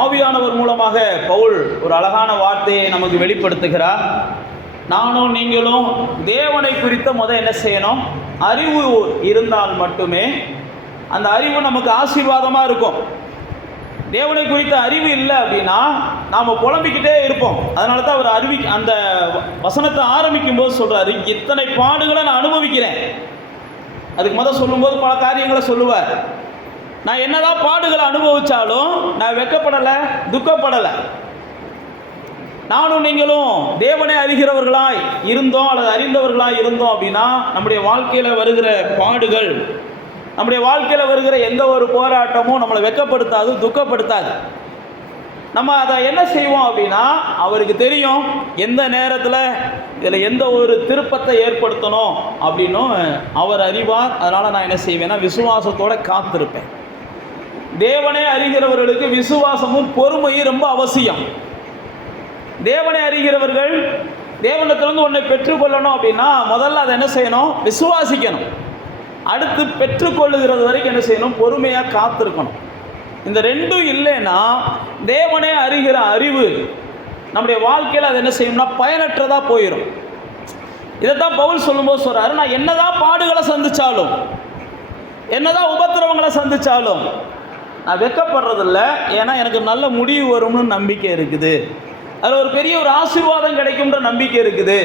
ஆவியானவர் மூலமாக பவுல் ஒரு அழகான வார்த்தையை நமக்கு வெளிப்படுத்துகிறார். நானும் நீங்களும் தேவனை குறித்த என்ன செய்யணும்? அறிவு இருந்தால் மட்டுமே அந்த அறிவு நமக்கு ஆசீர்வாதமாக இருக்கும். தேவனை குறித்த அறிவு இல்லை அப்படின்னா நாம் புலம்பிக்கிட்டே இருப்போம். அதனால தான் அவர் அந்த வசனத்தை ஆரம்பிக்கும் போது சொல்கிறாரு, இத்தனை பாடுகளை நான் அனுபவிக்கிறேன். அதுக்கு சொல்லும்போது பல காரியங்களை சொல்லுவார். நான் என்னதான் பாடுகளை அனுபவிச்சாலும் நான் வெட்கப்படலை, துக்கப்படலை. நானும் நீங்களும் தேவனை அறிகிறவர்களாய் இருந்தோம் அல்லது அறிந்தவர்களாய் இருந்தோம் அப்படின்னா நம்முடைய வாழ்க்கையில் வருகிற பாடுகள், நம்முடைய வாழ்க்கையில் வருகிற எந்த ஒரு போராட்டமும் நம்மளை வெட்கப்படுத்தாது, துக்கப்படுத்தாது. நம்ம அதை என்ன செய்வோம் அப்படின்னா, அவருக்கு தெரியும் எந்த நேரத்தில் இதில் எந்த ஒரு திருப்பத்தை ஏற்படுத்தணும் அப்படின்னும் அவர் அறிவார். அதனால் நான் என்ன செய்வேன்னா விசுவாசத்தோடு காத்திருப்பேன். தேவனை அறிகிறவர்களுக்கு விசுவாசமும் பொறுமையும் ரொம்ப அவசியம். தேவனை அறிகிறவர்கள் தேவனிடத்திலிருந்து ஒன்றை பெற்றுக்கொள்ளணும் அப்படின்னா முதல்ல அதை என்ன செய்யணும்? விசுவாசிக்கணும். அடுத்து பெற்றுக்கொள்ளுகிறது வரைக்கும் என்ன செய்யணும்? பொறுமையாக காத்திருக்கணும். இந்த ரெண்டும் இல்லைன்னா தேவனை அறிகிற அறிவு நம்முடைய வாழ்க்கையில் அது என்ன செய்யணும்னா பயனற்றதாக போயிடும். இதைத்தான் பவுல் சொல்லும்போது சொல்கிறாரு, நான் என்னதான் பாடுகளை சந்தித்தாலும், என்னதான் உபத்திரவங்களை சந்தித்தாலும் நான் வெட்கப்படுறதில்ல. ஏன்னா எனக்கு நல்ல முடிவு வரும்னு நம்பிக்கை இருக்குது. அதில் ஒரு பெரிய ஒரு ஆசீர்வாதம் கிடைக்கும்ன்ற நம்பிக்கை இருக்குது.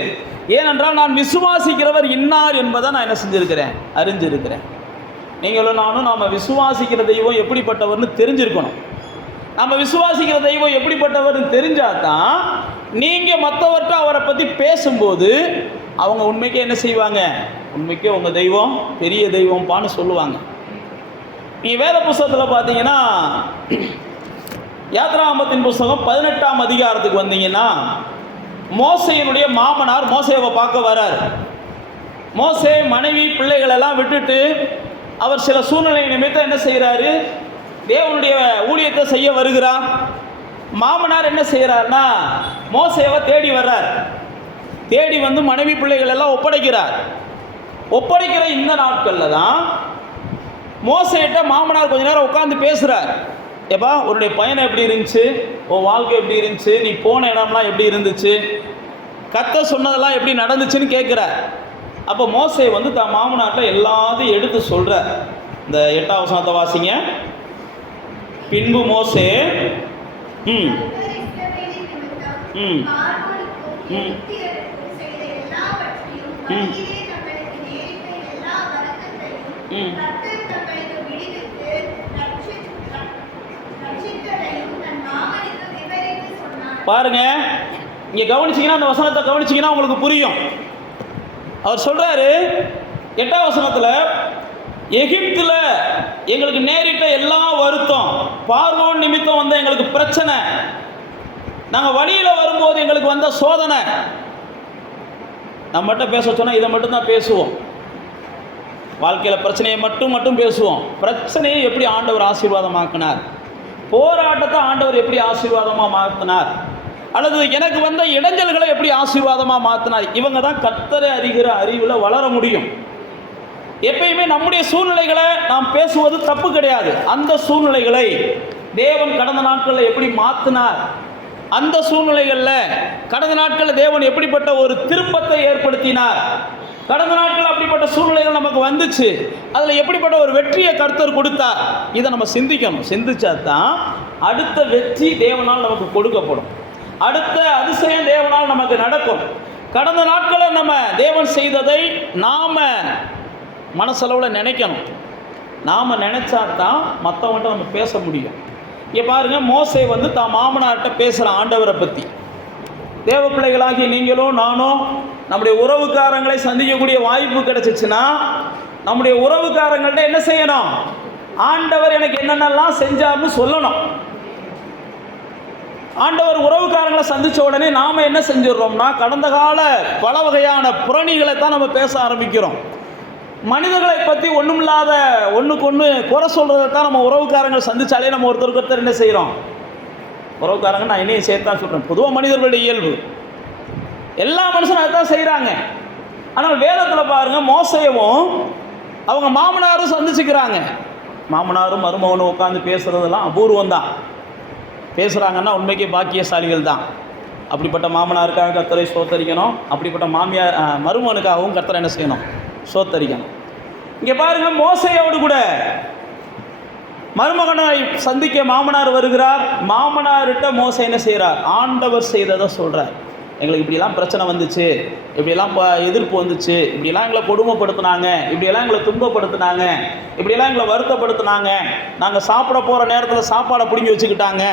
ஏனென்றால் நான் விசுவாசிக்கிறவர் இன்னார் என்பதை நான் என்ன செஞ்சுருக்கிறேன்? அறிஞ்சிருக்கிறேன். நீங்களும் நானும் நாம் விசுவாசிக்கிற தெய்வம் எப்படிப்பட்டவர்னு தெரிஞ்சிருக்கணும். நம்ம விசுவாசிக்கிற தெய்வம் எப்படிப்பட்டவர்னு தெரிஞ்சாதான் நீங்கள் மற்றவர்கிட்ட அவரை பற்றி பேசும்போது அவங்க உண்மைக்கே என்ன செய்வாங்க? உண்மைக்கே உங்கள் தெய்வம் பெரிய தெய்வம்பான்னு சொல்லுவாங்க. நீங்கள் வேத புஸ்தகத்தில் பார்த்தீங்கன்னா யாத்ராகமத்தின் புஸ்தகம் 18ஆம் அதிகாரத்துக்கு வந்தீங்கன்னா மோசேயினுடைய மாமனார் மோசேவை பார்க்க வரார். மோசே மனைவி பிள்ளைகளெல்லாம் விட்டுட்டு அவர் சில சூழ்நிலை நிமித்தம் என்ன செய்கிறாரு? தேவனுடைய ஊழியத்தை செய்ய வருகிறார். மாமனார் என்ன செய்கிறார்னா மோசேவை தேடி வர்றார். தேடி வந்து மனைவி பிள்ளைகள் எல்லாம் ஒப்படைக்கிறார். ஒப்படைக்கிற இந்த நாட்களில் தான் மோசேட்ட மாமனார் கொஞ்ச நேரம் உட்காந்து பேசுகிறார். ஏப்பா, உன்னுடைய பயணம் எப்படி இருந்துச்சு? உன் வாழ்க்கை எப்படி இருந்துச்சு? நீ போன இடம்லாம் எப்படி இருந்துச்சு? கர்த்தர் சொன்னதெல்லாம் எப்படி நடந்துச்சுன்னு கேட்குறார். அப்போ மோசே வந்து தான் மாமனார்கிட்ட எல்லாத்தையும் எடுத்து சொல்கிறார். இந்த 8ஆம் வசனத்தை வாசிங்க. பின்பு மோசே ம் ம் ம் ம் பாருங்க, இங்கே கவனிச்சிங்கன்னா அந்த வசனத்தை கவனிச்சிங்கன்னா உங்களுக்கு புரியும். அவர் சொல்கிறாரு 8ஆம் வசனத்தில், எகிப்தில் எங்களுக்கு நேரிட்ட எல்லா வருத்தம், பார்வோன் நிமித்தம் வந்த எங்களுக்கு பிரச்சனை, நாங்கள் வழியில் வரும்போது எங்களுக்கு வந்த சோதனை. நம்மகிட்ட பேச சொன்னால் இதை மட்டும்தான் பேசுவோம். வாழ்க்கையில் பிரச்சனையை மட்டும் பேசுவோம். பிரச்சனையை எப்படி ஆண்டவர் ஆசீர்வாதமாக்கினார், போராட்டத்தை ஆண்டவர் எப்படி ஆசீர்வாதமாக மாற்றினார், அல்லது எனக்கு வந்த இடைஞ்சல்களை எப்படி ஆசீர்வாதமாக மாற்றினார். இவங்க தான் கர்த்தரை அறிகிற அறிவில் வளர முடியும். எப்பயுமே நம்முடைய சூழ்நிலைகளை நாம் பேசுவது தப்பு கிடையாது. அந்த சூழ்நிலைகளை தேவன் கடந்த நாட்களில் எப்படி மாற்றினார், அந்த சூழ்நிலைகளில் கடந்த நாட்களில் தேவன் எப்படிப்பட்ட ஒரு திருப்பத்தை ஏற்படுத்தினார், கடந்த நாட்கள் அப்படிப்பட்ட சூழ்நிலைகள் நமக்கு வந்துச்சு, அதில் எப்படிப்பட்ட ஒரு வெற்றியை கர்த்தர் கொடுத்தார், இதை நம்ம சிந்திக்கணும். சிந்திச்சா தான் அடுத்த வெற்றி தேவனால் நமக்கு கொடுக்கப்படும், அடுத்த அதிசயம் தேவனால் நமக்கு நடக்கும். கடந்த நாட்களில் நம்ம தேவன் செய்ததை நாம் மனசளவில் நினைக்கணும். நாம் நினச்சா தான் மற்றவங்கள்ட்ட நம்ம பேச முடியும். இங்கே பாருங்கள், மோசே வந்து தான் மாமனார்கிட்ட பேசுகிற ஆண்டவரை பற்றி. தேவ பிள்ளைகளாகி நீங்களும் நானும் நம்முடைய உறவுக்காரங்களை சந்திக்கக்கூடிய வாய்ப்பு கிடைச்சிச்சுன்னா நம்முடைய உறவுக்காரங்கள்ட்ட என்ன செய்யணும்? ஆண்டவர் எனக்கு என்னென்னலாம் செஞ்சார்னு சொல்லணும். ஆண்டவர் உறவுக்காரங்களை சந்தித்த உடனே நாம் என்ன செஞ்சிடறோம்னா கடந்த கால பல வகையான புரணிகளை தான் நம்ம பேச ஆரம்பிக்கிறோம். மனிதர்களை பற்றி ஒன்றுமில்லாத ஒன்றுக்கு ஒன்று குறை சொல்கிறத தான் நம்ம உறவுக்காரங்களை சந்தித்தாலே நம்ம ஒருத்தர் என்ன செய்கிறோம்? உறவுக்காரங்க நான் என்னையும் சேர்த்தான் சொல்கிறேன். பொதுவாக மனிதர்களுடைய இயல்பு, எல்லா மனுஷனும் அதுதான் செய்கிறாங்க. ஆனால் வேதத்தில் பாருங்கள், மோசேவும் அவங்க மாமனாரும் சந்திச்சுக்கிறாங்க. மாமனாரும் மருமகனும் உட்காந்து பேசுகிறதெல்லாம் அபூர்வம் தான். பேசுகிறாங்கன்னா உண்மைக்கே பாக்கியசாலிகள் தான். அப்படிப்பட்ட மாமனாருக்காக கர்த்தரை ஸ்தோத்தரிக்கணும், அப்படிப்பட்ட மாமியார் மருமகனுக்காகவும் கர்த்தரை என்ன செய்யணும்? ஸ்தோத்தரிக்கணும். இங்கே பாருங்கள், மோசையோடு கூட மருமகனை சந்திக்க மாமனார் வருகிறார். மாமனார்கிட்ட மோசை என்ன செய்கிறார்? ஆண்டவர் செய்ததை சொல்கிறார். எங்களுக்கு இப்படிலாம் பிரச்சனை வந்துச்சு, இப்படியெல்லாம் எதிர்ப்பு வந்துச்சு, இப்படியெல்லாம் எங்களை கொடுமைப்படுத்தினாங்க, இப்படியெல்லாம் எங்களை துன்பப்படுத்தினாங்க, இப்படியெல்லாம் எங்களை வருத்தப்படுத்தினாங்க, நாங்கள் சாப்பிட போகிற நேரத்தில் சாப்பாடை பிடிங்கி வச்சுக்கிட்டாங்க,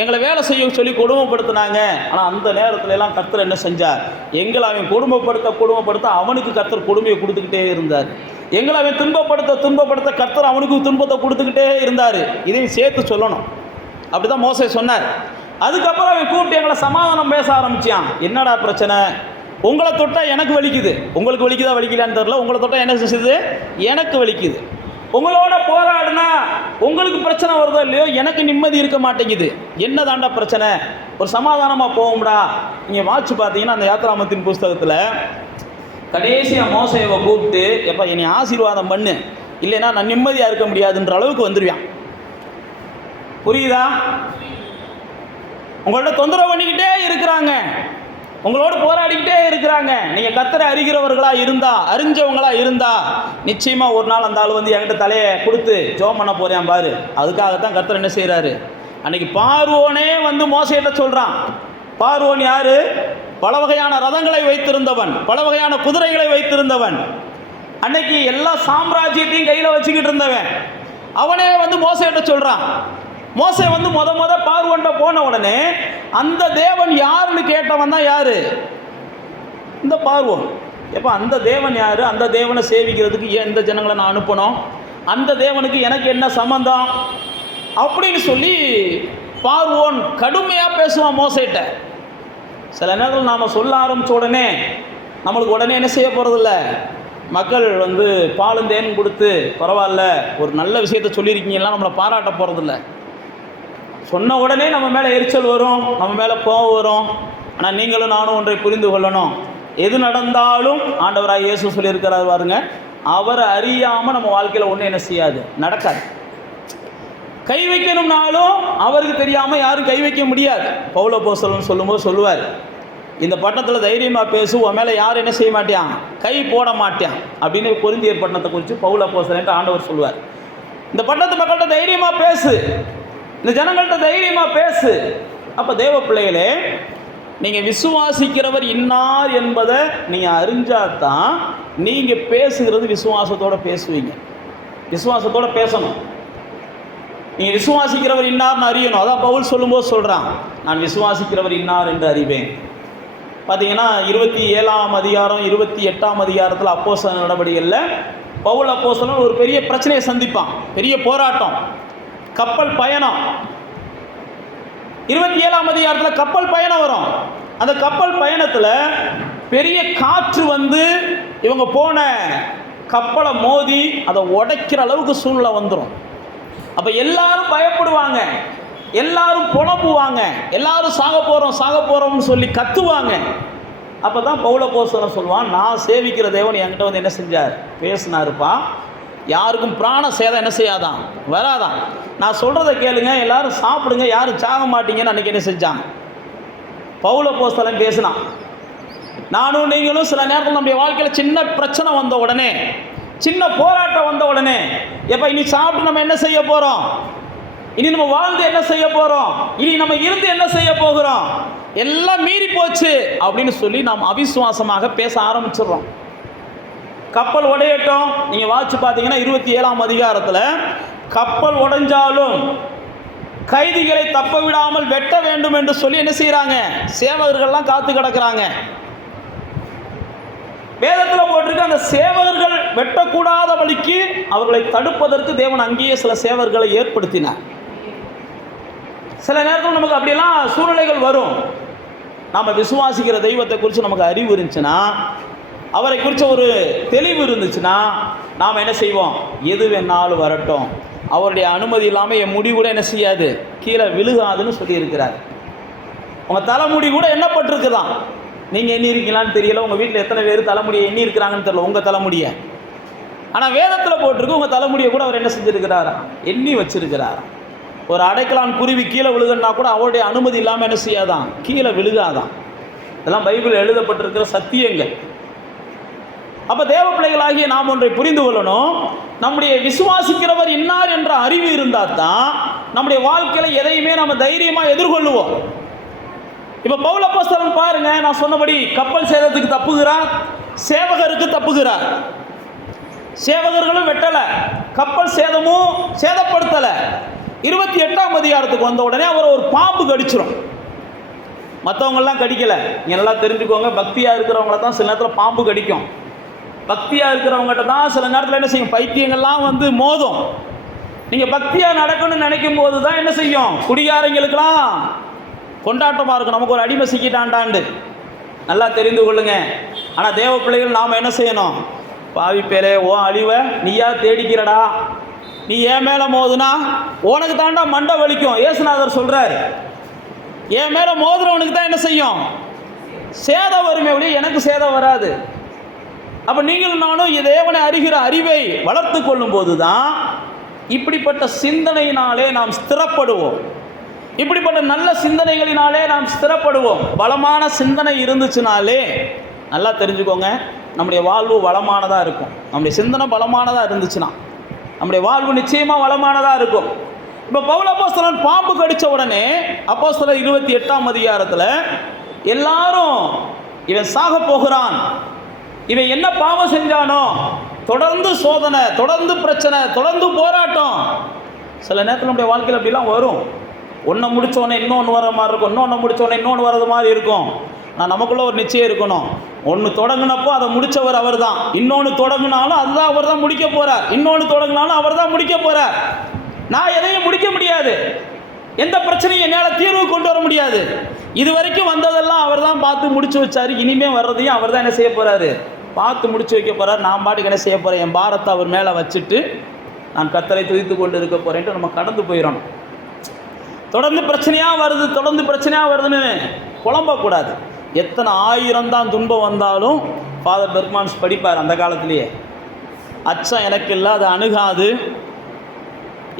எங்களை வேலை செய்ய சொல்லி கொடுமைப்படுத்தினாங்க. ஆனால் அந்த நேரத்துல எல்லாம் கர்த்தர் என்ன செஞ்சார்? எங்களை அவன் கொடுமைப்படுத்த அவனுக்கு கர்த்தர் கொடுமையை கொடுத்துக்கிட்டே இருந்தார். எங்களை அவன் துன்பப்படுத்த கர்த்தர் அவனுக்கு துன்பத்தை கொடுத்துக்கிட்டே இருந்தார். இதையும் சேர்த்து சொல்லணும். அப்படி தான் மோசே சொன்னார். அதுக்கப்புறம் அவன் கூப்பிட்டு எங்களை சமாதானம் பேச ஆரம்பிச்சான். என்னடா பிரச்சனை? உங்களை தொட்டால் எனக்கு வலிக்குது, உங்களுக்கு வலிக்குதா வலிக்கலான்னு தெரில. உங்களை தொட்டால் என்ன செஞ்சது? எனக்கு வலிக்குது. உங்களோட போராடுனா உங்களுக்கு பிரச்சனை வருதோ இல்லையோ, எனக்கு நிம்மதி இருக்க மாட்டேங்குது. என்ன தாண்டா பிரச்சனை? ஒரு சமாதானமாக போகும்டா. நீங்கள் வாட்சி பார்த்தீங்கன்னா அந்த யாத்ராமத்தின் புஸ்தகத்தில் கடைசியாக மோசேவை கூப்பிட்டு, எப்போ என்னை ஆசீர்வாதம் பண்ணு, இல்லைன்னா நான் நிம்மதியாக இருக்க முடியாதுன்ற அளவுக்கு வந்துடுவான். புரியுதா? உங்கள்ட்ட தொந்தரவு பண்ணிக்கிட்டே இருக்கிறாங்க, உங்களோடு போராடிக்கிட்டே இருக்கிறாங்க. நீங்கள் கர்த்தரை அறிஞ்சவங்களா இருந்தா நிச்சயமாக ஒரு நாள் அந்த ஆள் வந்து என்கிட்ட தலையை கொடுத்து ஜெபம் பண்ண போகிறேன் பாரு. அதுக்காகத்தான் கர்த்தர் என்ன செய்கிறாரு? அன்னைக்கு பார்வோனே வந்து மோசையிட்ட சொல்கிறான். பார்வோன் யாரு? பல வகையான ரதங்களை வைத்திருந்தவன், பல வகையான குதிரைகளை வைத்திருந்தவன், அன்னைக்கு எல்லா சாம்ராஜ்யத்தையும் கையில் வச்சுக்கிட்டு இருந்தவன். அவனே வந்து மோசையிட்ட சொல்கிறான். மோசே வந்து முத பார்வோன்ட்ட போன உடனே அந்த தேவன் யாருன்னு கேட்டவன் தான் யாரு? இந்த பார்வோன். எப்போ அந்த தேவன் யாரு? அந்த தேவனை சேவிக்கிறதுக்கு ஏன் இந்த ஜனங்களை நான் அனுப்பணும்? அந்த தேவனுக்கு எனக்கு என்ன சம்பந்தம் அப்படின்னு சொல்லி பார்வோன் கடுமையாக பேசுவான் மோசேட்ட. சில நேரத்தில் நாம் சொல்ல ஆரம்பித்த உடனே நம்மளுக்கு உடனே என்ன செய்ய போகிறதில்ல. மக்கள் வந்து பாலும் தேன் கொடுத்து பரவாயில்ல ஒரு நல்ல விஷயத்த சொல்லியிருக்கீங்கலாம் நம்மளை பாராட்ட போகிறதில்ல. சொன்ன உடனே நம்ம மேலே எரிச்சல் வரும், நம்ம மேலே கோபம் வரும். ஆனால் நீங்களும் நானும் ஒன்றை புரிந்து கொள்ளணும். எது நடந்தாலும் ஆண்டவராக இயேசு சொல்லியிருக்கிறார் பாருங்க, அவரை அறியாமல் நம்ம வாழ்க்கையில் ஒன்றும் என்ன செய்யாது, நடக்காது. கை வைக்கணும்னாலும் அவருக்கு தெரியாமல் யாரும் கை வைக்க முடியாது. பவுல் அப்போஸ்தலன் சொல்லும்போது சொல்லுவார், இந்த பட்டணத்தில் தைரியமாக பேசு, உன் மேலே யாரும் என்ன செய்ய மாட்டான், கை போட மாட்டான் அப்படின்னு கொரிந்தியர் பட்டணத்தை குறித்து பவுல் அப்போஸ்தலன் ஆண்டவர் சொல்லுவார். இந்த பட்டணத்து மக்கள்கிட்ட தைரியமாக பேசு, இந்த ஜனங்கள்கிட்ட தைரியமாக பேசு. அப்போ தேவ பிள்ளைகளே, நீங்கள் விசுவாசிக்கிறவர் இன்னார் என்பதை நீங்கள் அறிஞ்சாதான் நீங்கள் பேசுகிறது விசுவாசத்தோடு பேசுவீங்க. விசுவாசத்தோடு பேசணும். நீங்கள் விசுவாசிக்கிறவர் இன்னார்னு அறியணும். அதான் பவுல் சொல்லும்போது சொல்கிறான், நான் விசுவாசிக்கிறவர் இன்னார் என்று அறிவேன். பார்த்தீங்கன்னா 27ஆம் அதிகாரம் 28ஆம் அதிகாரத்தில் அப்போஸ்தலர் நடவடிக்கையில் பவுல் அப்போஸ்தலன் ஒரு பெரிய பிரச்சனையை சந்திப்பான், பெரிய போராட்டம், கப்பல் பயணம். 27ஆம் அதிகாரத்தில் கப்பல் பயணம் வரும். அந்த கப்பல் பயணத்தில் பெரிய காற்று வந்து இவங்க போன கப்பலை மோதி அதை உடைக்கிற அளவுக்கு சூழ்நிலை வந்துடும். அப்போ எல்லாரும் பயப்படுவாங்க, எல்லாரும் புலம்புவாங்க, எல்லாரும் சாக போகிறோம்னு சொல்லி கத்துவாங்க. அப்போ தான் பவுல் அப்போஸ்தலன் சொல்லுவான், நான் சேவிக்கிற தேவன் என்கிட்ட வந்து என்ன செஞ்சார், பேசினாருப்பா. யாருக்கும் பிராண சேதம் என்ன செய்யாதான், வராதான். நான் சொல்கிறத கேளுங்க, எல்லாரும் சாப்பிடுங்க, யாரும் சாக மாட்டீங்கன்னு அன்றைக்கி என்ன செஞ்சான், பவுல் அப்போஸ்தலன் பேசினான். நானும் நீங்களும் சில நேரத்தில் நம்முடைய வாழ்க்கையில் சின்ன பிரச்சனை வந்த உடனே, சின்ன போராட்டம் வந்த உடனே, எப்போ இனி சாப்பிட்டு நம்ம என்ன செய்ய போகிறோம், இனி நம்ம வாழ்ந்து என்ன செய்ய போகிறோம், இனி நம்ம இருந்து என்ன செய்ய போகிறோம், எல்லாம் மீறி போச்சு அப்படின்னு சொல்லி நாம் அவிசுவாசமாக பேச ஆரம்பிச்சிடுறோம். கப்பல் உடையட்டும். நீங்கள் வாட்சி பார்த்தீங்கன்னா 27ஆம் அதிகாரத்தில் கப்பல் உடைஞ்சாலும் கைதிகளை தப்ப விடாமல் வெட்ட வேண்டும் என்று சொல்லி என்ன செய்கிறாங்க, சேவகர்கள்லாம் காத்து கிடக்கிறாங்க. வேதத்தில் போட்டிருக்க அந்த சேவகர்கள் வெட்டக்கூடாத வழிக்கு அவர்களை தடுப்பதற்கு தேவன் அங்கேயே சில சேவகர்களை ஏற்படுத்தினார். சில நேரத்தில் நமக்கு அப்படியெல்லாம் சூழ்நிலைகள் வரும். நாம் விசுவாசிக்கிற தெய்வத்தை குறித்து நமக்கு அறிவு இருந்துச்சுன்னா, அவரை குறித்த ஒரு தெளிவு இருந்துச்சுன்னா, நாம் என்ன செய்வோம், எது வேணாலும் வரட்டும், அவருடைய அனுமதி இல்லாமல் என் முடி கூட என்ன செய்யாது, கீழே விழுகாதுன்னு சொல்லியிருக்கிறார். உங்கள் தலைமுடி கூட எண்ணப்பட்டிருக்குதான். நீங்கள் எண்ணி இருக்கீங்களான்னு தெரியல, உங்கள் வீட்டில் எத்தனை பேர் தலைமுடியை எண்ணி இருக்கிறாங்கன்னு தெரியல, உங்கள் தலைமுடியை. ஆனால் வேதத்தில் போட்டிருக்கு, உங்கள் தலைமுடியை கூட அவர் என்ன செஞ்சுருக்கிறாரா, எண்ணி வச்சிருக்கிறாரா. ஒரு அடைக்கலான் குருவி கீழே விழுகுன்னா கூட அவருடைய அனுமதி இல்லாமல் என்ன செய்யாதான், கீழே விழுகாதான். இதெல்லாம் பைபிள் எழுதப்பட்டிருக்கிற சத்தியங்கள். அப்போ தேவ பிள்ளைகளாகிய நாம் ஒன்றை புரிந்து கொள்ளணும். நம்முடைய விசுவாசிக்கிறவர் இன்னார் என்ற அறிவு இருந்தால் தான் நம்முடைய வாழ்க்கையில் எதையுமே நம்ம தைரியமாக எதிர்கொள்ளுவோம். இப்போ பவுல் அப்போஸ்தலன் பாருங்க, நான் சொன்னபடி கப்பல் சேதத்துக்கு தப்புகிறார், சேவகருக்கு தப்புகிறார். சேவகர்களும் வெட்டலை, கப்பல் சேதமும் சேதப்படுத்தலை. 28ஆம் அதிகாரத்துக்கு வந்த உடனே அவர் ஒரு பாம்பு கடிச்சிடும். மற்றவங்கெல்லாம் கடிக்கலை. நீங்கள் நல்லா தெரிஞ்சுக்கோங்க, பக்தியாக இருக்கிறவங்கள தான் சில நேரத்தில் பாம்பு கடிக்கும். பக்தியாக இருக்கிறவங்ககிட்ட தான் சில நேரத்தில் என்ன செய்யும், பைத்தியங்கள்லாம் வந்து மோதும். நீங்கள் பக்தியாக நடக்கணும்னு நினைக்கும் போது தான் என்ன செய்யும், குடிகாரங்களுக்கெல்லாம் கொண்டாட்டமாக இருக்கும், நமக்கு ஒரு அடிமை சிக்கிட்டாண்டாண்டு. நல்லா தெரிந்து கொள்ளுங்க. ஆனால் தேவ பிள்ளைகள் நாம் என்ன செய்யணும், பாவி பேரே ஓ அழிவை நீயா தேடிக்கிறடா, நீ என் மேலே மோதுனா உனக்கு தாண்டா மண்டை வலிக்கும். இயேசுநாதர் சொல்கிறார், என் மேலே மோதுறவனுக்கு தான் என்ன செய்யும், சேதம் வருமே ஒழிய எனக்கு சேதம் வராது. அப்போ நீங்களும் நானும் தேவனை அறிகிற அறிவை வளர்த்து கொள்ளும் போது தான் இப்படிப்பட்ட சிந்தனையினாலே நாம் ஸ்திரப்படுவோம். இப்படிப்பட்ட நல்ல சிந்தனைகளினாலே நாம் ஸ்திரப்படுவோம். பலமான சிந்தனை இருந்துச்சுனாலே நல்லா தெரிஞ்சுக்கோங்க, நம்முடைய வாழ்வு வளமானதாக இருக்கும். நம்முடைய சிந்தனை பலமானதாக இருந்துச்சுன்னா நம்முடைய வாழ்வு நிச்சயமாக வளமானதாக இருக்கும். இப்போ பவுல் அப்போஸ்தலன் பாம்பு கடித்த உடனே அப்போஸ்தலர் 28ஆம் அதிகாரத்தில் எல்லாரும் இவன் சாக போகிறான், இவன் என்ன பாவம் செஞ்சானோ, தொடர்ந்து சோதனை, தொடர்ந்து பிரச்சனை, தொடர்ந்து போராட்டம். சில நேரத்தில் நம்முடைய வாழ்க்கையில் அப்படிலாம் வரும். ஒன்றை முடித்தோடனே இன்னொன்று வர மாதிரி இருக்கும், இன்னொன்று முடித்தோடனே இன்னொன்று வர்றது மாதிரி இருக்கும். நான் நமக்குள்ளே ஒரு நிச்சயம் இருக்கணும், ஒன்று தொடங்கினப்போ அதை முடித்தவர் அவர் தான், இன்னொன்று தொடங்கினாலும் அதுதான் அவர் தான் முடிக்க போகிறார், இன்னொன்று தொடங்கினாலும் அவர் தான் முடிக்க போகிறார். நான் எதையும் முடிக்க முடியாது, எந்த பிரச்சனையும் என்னால் தீர்வு கொண்டு வர முடியாது. இது வரைக்கும் வந்ததெல்லாம் அவர் தான் பார்த்து முடிச்சு வச்சார், இனிமேல் வர்றதையும் அவர் தான் என்ன செய்ய போகிறாரு, பார்த்து முடிச்சு வைக்க போகிறார். நான் பாட்டுக்கு என்ன செய்ய போகிறேன், என் பாரத்தை அவர் மேலே வச்சுட்டு நான் கர்த்தரை துதித்து கொண்டு இருக்க போகிறேன்ட்டு நம்ம கடந்து போயிடணும். தொடர்ந்து பிரச்சனையாக வருது, தொடர்ந்து பிரச்சனையாக வருதுன்னு புலம்பக்கூடாது. எத்தனை 1000 தான் துன்பம் வந்தாலும் ஃபாதர் பெர்க்மான்ஸ் படிப்பார் அந்த காலத்திலேயே, அச்சம் எனக்கு இல்லை, அது அணுகாது.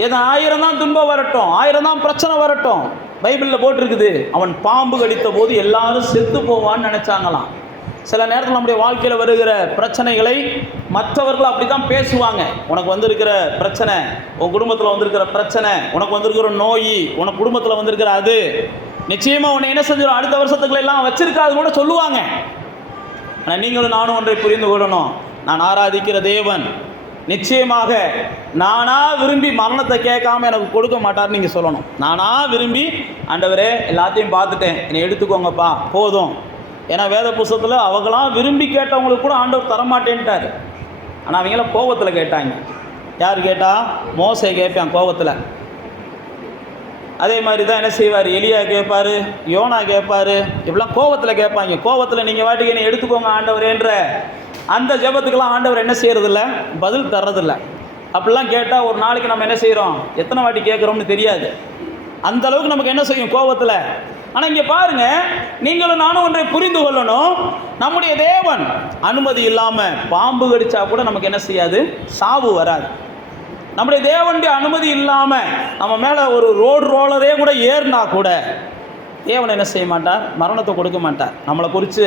எது 1000 தான் துன்பம் வரட்டும், 1000 தான் பிரச்சனை வரட்டும், பைபிளில் போட்டிருக்குது, அவன் பாம்பு கடித்த போது எல்லாரும் செத்து போவான்னு நினச்சாங்களாம். சில நேரத்தில் நம்முடைய வாழ்க்கையில் வருகிற பிரச்சனைகளை மற்றவர்கள் அப்படி தான் பேசுவாங்க. உனக்கு வந்திருக்கிற பிரச்சனை, உன் குடும்பத்தில் வந்திருக்கிற பிரச்சனை, உனக்கு வந்திருக்கிற நோய், உனக்கு குடும்பத்தில் வந்திருக்கிற அது நிச்சயமாக உன்னை என்ன செஞ்சிடும், அடுத்த வருஷத்துக்குள்ள எல்லாம் வச்சிருக்காதுன்னு கூட சொல்லுவாங்க. ஆனால் நீங்களும் நானும் ஒன்றை புரிந்து கொள்ளணும், நான் ஆராதிக்கிற தேவன் நிச்சயமாக நானாக விரும்பி மரணத்தை கேட்காம எனக்கு கொடுக்க மாட்டார்னு நீங்கள் சொல்லணும். நானாக விரும்பி ஆண்டவரே எல்லாத்தையும் பார்த்துட்டேன், என்னை எடுத்துக்கோங்கப்பா போதும். ஏன்னா வேத புஸ்தகத்தில் அவங்களாம் விரும்பி கேட்டவங்களுக்கு கூட ஆண்டவர் தரமாட்டேன்ட்டார். ஆனால் அவங்களாம் கோபத்தில் கேட்டாங்க. யார் கேட்டால், மோசே கேட்பான் கோபத்தில். அதே மாதிரி தான் என்ன செய்வார், எலியா கேட்பார், யோனா கேட்பார், இப்படிலாம் கோபத்தில் கேட்பாங்க. கோபத்தில் நீங்கள் வாட்டுக்கு என்னை எடுத்துக்கோங்க ஆண்டவரேன்ற அந்த ஜெபத்துக்கெல்லாம் ஆண்டவர் என்ன செய்கிறதில்ல, பதில் தர்றதில்ல. அப்படிலாம் கேட்டால் ஒரு நாளைக்கு நம்ம என்ன செய்கிறோம், எத்தனை வாட்டி கேட்குறோம்னு தெரியாது. அந்த அளவுக்கு நமக்கு என்ன செய்யும் கோபத்தில். ஆனால் இங்கே பாருங்கள், நீங்களும் நானும் ஒன்றை புரிந்து கொள்ளணும், நம்முடைய தேவன் அனுமதி இல்லாமல் பாம்பு கடிச்சா கூட நமக்கு என்ன செய்யாது, சாவு வராது. நம்முடைய தேவனுடைய அனுமதி இல்லாமல் நம்ம மேலே ஒரு ரோலரே கூட ஏறினா கூட தேவன் என்ன செய்ய மாட்டார், மரணத்தை கொடுக்க மாட்டார். நம்மளை குறித்து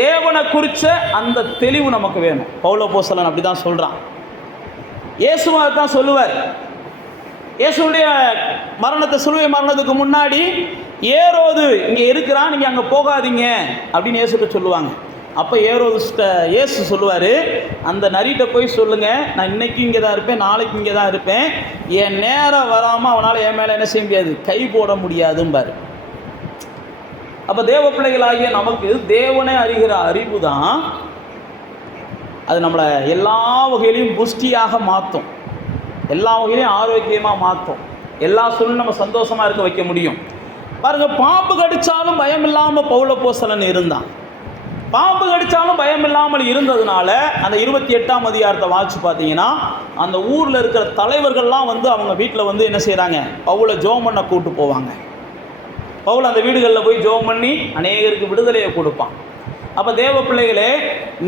தேவனை குறித்த அந்த தெளிவு நமக்கு வேணும். பவுல் அப்போஸ்தலன் அப்படி தான் சொல்கிறான். இயேசுவா தான் சொல்லுவார். இயேசுடைய மரணத்தை, சிலுவை மரணத்துக்கு முன்னாடி ஏரோது இங்கே இருக்கிறான், நீங்கள் அங்கே போகாதீங்க அப்படின்னு இயேசுட்ட சொல்லுவாங்க. அப்போ இயேசு சொல்லுவார், அந்த நரிகிட்ட போய் சொல்லுங்கள், நான் இன்னைக்கு இங்கே தான் இருப்பேன், நாளைக்கு இங்கே தான் இருப்பேன், என் நேரம் வராமல் அவனால் என் மேலே என்ன செய்ய முடியாது, கை போட முடியாதும்பார். அப்போ தேவ பிள்ளைகளாகிய நமக்கு தேவனை அறிகிற அறிவு தான் அது நம்மளை எல்லா வகையிலையும் புஷ்டியாக மாற்றும், எல்லா வகையிலையும் ஆரோக்கியமாக மாற்றும், எல்லா சூழ்நிலையும் நம்ம சந்தோஷமாக இருக்க வைக்க முடியும். பாருங்கள், பாம்பு கடித்தாலும் பயம் இல்லாமல் பவுல் அப்போஸ்தலன் இருந்தான். பாம்பு கடித்தாலும் பயம் இல்லாமல் இருந்ததுனால அந்த 28ஆம் அதிகாரத்தை வாசித்து பார்த்தீங்கன்னா, அந்த ஊரில் இருக்கிற தலைவர்கள்லாம் வந்து அவங்க வீட்டில் வந்து என்ன செய்கிறாங்க, பவுலை ஜெபம் பண்ண கூப்பிட்டு போவாங்க. பவுல் அந்த வீடுகளில் போய் ஜெபம் பண்ணி அநேகருக்கு விடுதலையை கொடுப்பான். அப்போ தேவ பிள்ளைகளே,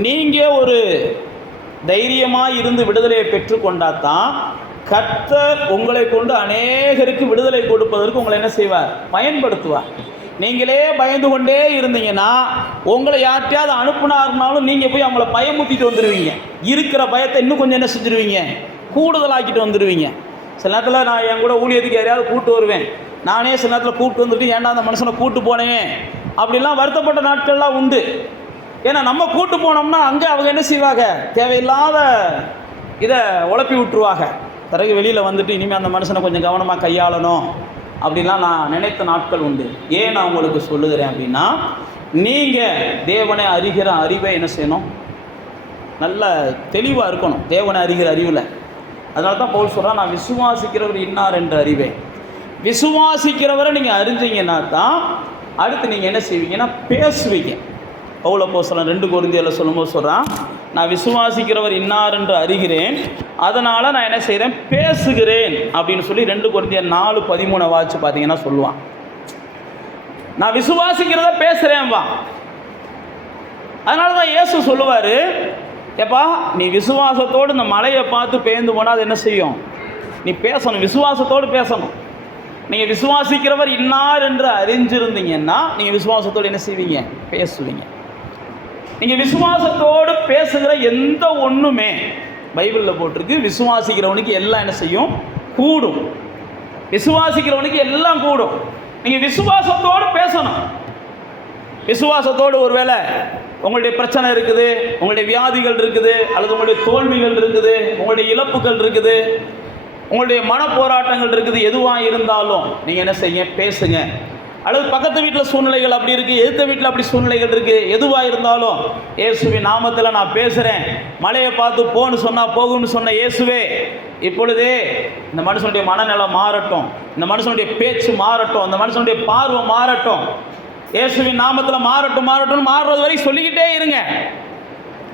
நீங்கள் ஒரு தைரியமாக இருந்து விடுதலையை பெற்றுக்கொண்டாதான் கர்த்தர் உங்களை கொண்டு அநேகருக்கு விடுதலை கொடுப்பதற்கு உங்களை என்ன செய்வார்? பயன்படுத்துவார். நீங்களே பயந்து கொண்டே இருந்தீங்கன்னா உங்களை யார்ட்டையாவது அனுப்புனாருனாலும் நீங்கள் போய் அவங்கள பயமுத்திட்டு வந்துடுவீங்க. இருக்கிற பயத்தை இன்னும் கொஞ்சம் என்ன செஞ்சுருவீங்க? கூடுதலாக்கிட்டு வந்துடுவீங்க. சில நேரத்தில் நான் என் கூட ஊழியத்துக்கு யாரையாவது கூப்பிட்டு வருவேன். நானே சில நேரத்தில் கூப்பிட்டு வந்துட்டு ஏன்டா அந்த மனுஷனை கூப்பிட்டு போனேன் அப்படிலாம் வருத்தப்பட்ட நாட்கள்லாம் உண்டு. ஏன்னா நம்ம கூப்பிட்டு போனோம்னா அங்கே அவங்க என்ன செய்வாங்க? தேவையில்லாத இதை உழப்பி விட்டுருவாங்க. பிறகு வெளியில் வந்துட்டு இனிமேல் அந்த மனுஷனை கொஞ்சம் கவனமாக கையாளணும் அப்படிலாம் நான் நினைத்த நாட்கள் உண்டு. ஏன் நான் உங்களுக்கு சொல்லுகிறேன் அப்படின்னா, நீங்கள் தேவனை அறிகிற அறிவை என்ன செய்யணும்? நல்ல தெளிவாக இருக்கணும் தேவனை அறிகிற அறிவில். அதனால தான் பவுல் சொல்கிறான், நான் விசுவாசிக்கிறவர் இன்னார் என்ற அறிவை. விசுவாசிக்கிறவரை நீங்கள் அறிஞ்சீங்கன்னா தான் அடுத்து நீங்கள் என்ன செய்வீங்கன்னா பேசுவீங்க. பவுல் அப்போஸ்தலன் 2 கொரிந்தியரில் சொல்லும்போது சொல்கிறான், நான் விசுவாசிக்கிறவர் இன்னார் என்று அறிகிறேன், அதனால் நான் என்ன செய்கிறேன்? பேசுகிறேன் அப்படின்னு சொல்லி 2 கொரிந்தியர் 4:13 வாட்சி பார்த்தீங்கன்னா சொல்லுவான். நான் விசுவாசிக்கிறத பேசுகிறேன்பா. அதனால தான் இயேசு சொல்லுவார், ஏப்பா நீ விசுவாசத்தோடு இந்த மலையை பார்த்து பேர்ந்து போனால் அது என்ன செய்யும்? நீ பேசணும், விசுவாசத்தோடு பேசணும். நீங்கள் விசுவாசிக்கிறவர் இன்னார் என்று அறிஞ்சிருந்தீங்கன்னா நீங்கள் விசுவாசத்தோடு என்ன செய்வீங்க? பேசுவீங்க. நீங்கள் விசுவாசத்தோடு பேசுகிற எந்த ஒன்றுமே பைபிளில் போட்டிருக்கு, விசுவாசிக்கிறவனுக்கு எல்லாம் என்ன செய்யும்? கூடும். விசுவாசிக்கிறவனுக்கு எல்லாம் கூடும். நீங்கள் விசுவாசத்தோடு பேசணும். விசுவாசத்தோடு ஒருவேளை உங்களுடைய பிரச்சனை இருக்குது, உங்களுடைய வியாதிகள் இருக்குது, அல்லது உங்களுடைய தோல்விகள் இருக்குது, உங்களுடைய இழப்புகள் இருக்குது, உங்களுடைய மன போராட்டங்கள் இருக்குது, எதுவாக இருந்தாலும் நீங்கள் என்ன செய்யுங்க? பேசுங்க. அல்லது பக்கத்து வீட்டில் சூழ்நிலைகள் அப்படி இருக்குது, எதிர்த்த வீட்டில் அப்படி சூழ்நிலைகள் இருக்குது, எதுவாக இருந்தாலும் இயேசுவின் நாமத்தில் நான் பேசுகிறேன். மலையை பார்த்து போன்னு சொன்னால் போகும்னு சொன்ன இயேசுவே, இப்பொழுதே இந்த மனுஷனுடைய மனநிலை மாறட்டும், இந்த மனுஷனுடைய பேச்சு மாறட்டும், இந்த மனுஷனுடைய பார்வை மாறட்டும், இயேசுவின் நாமத்தில் மாறட்டும் மாறட்டும், மாறுறது வரை சொல்லிக்கிட்டே இருங்க.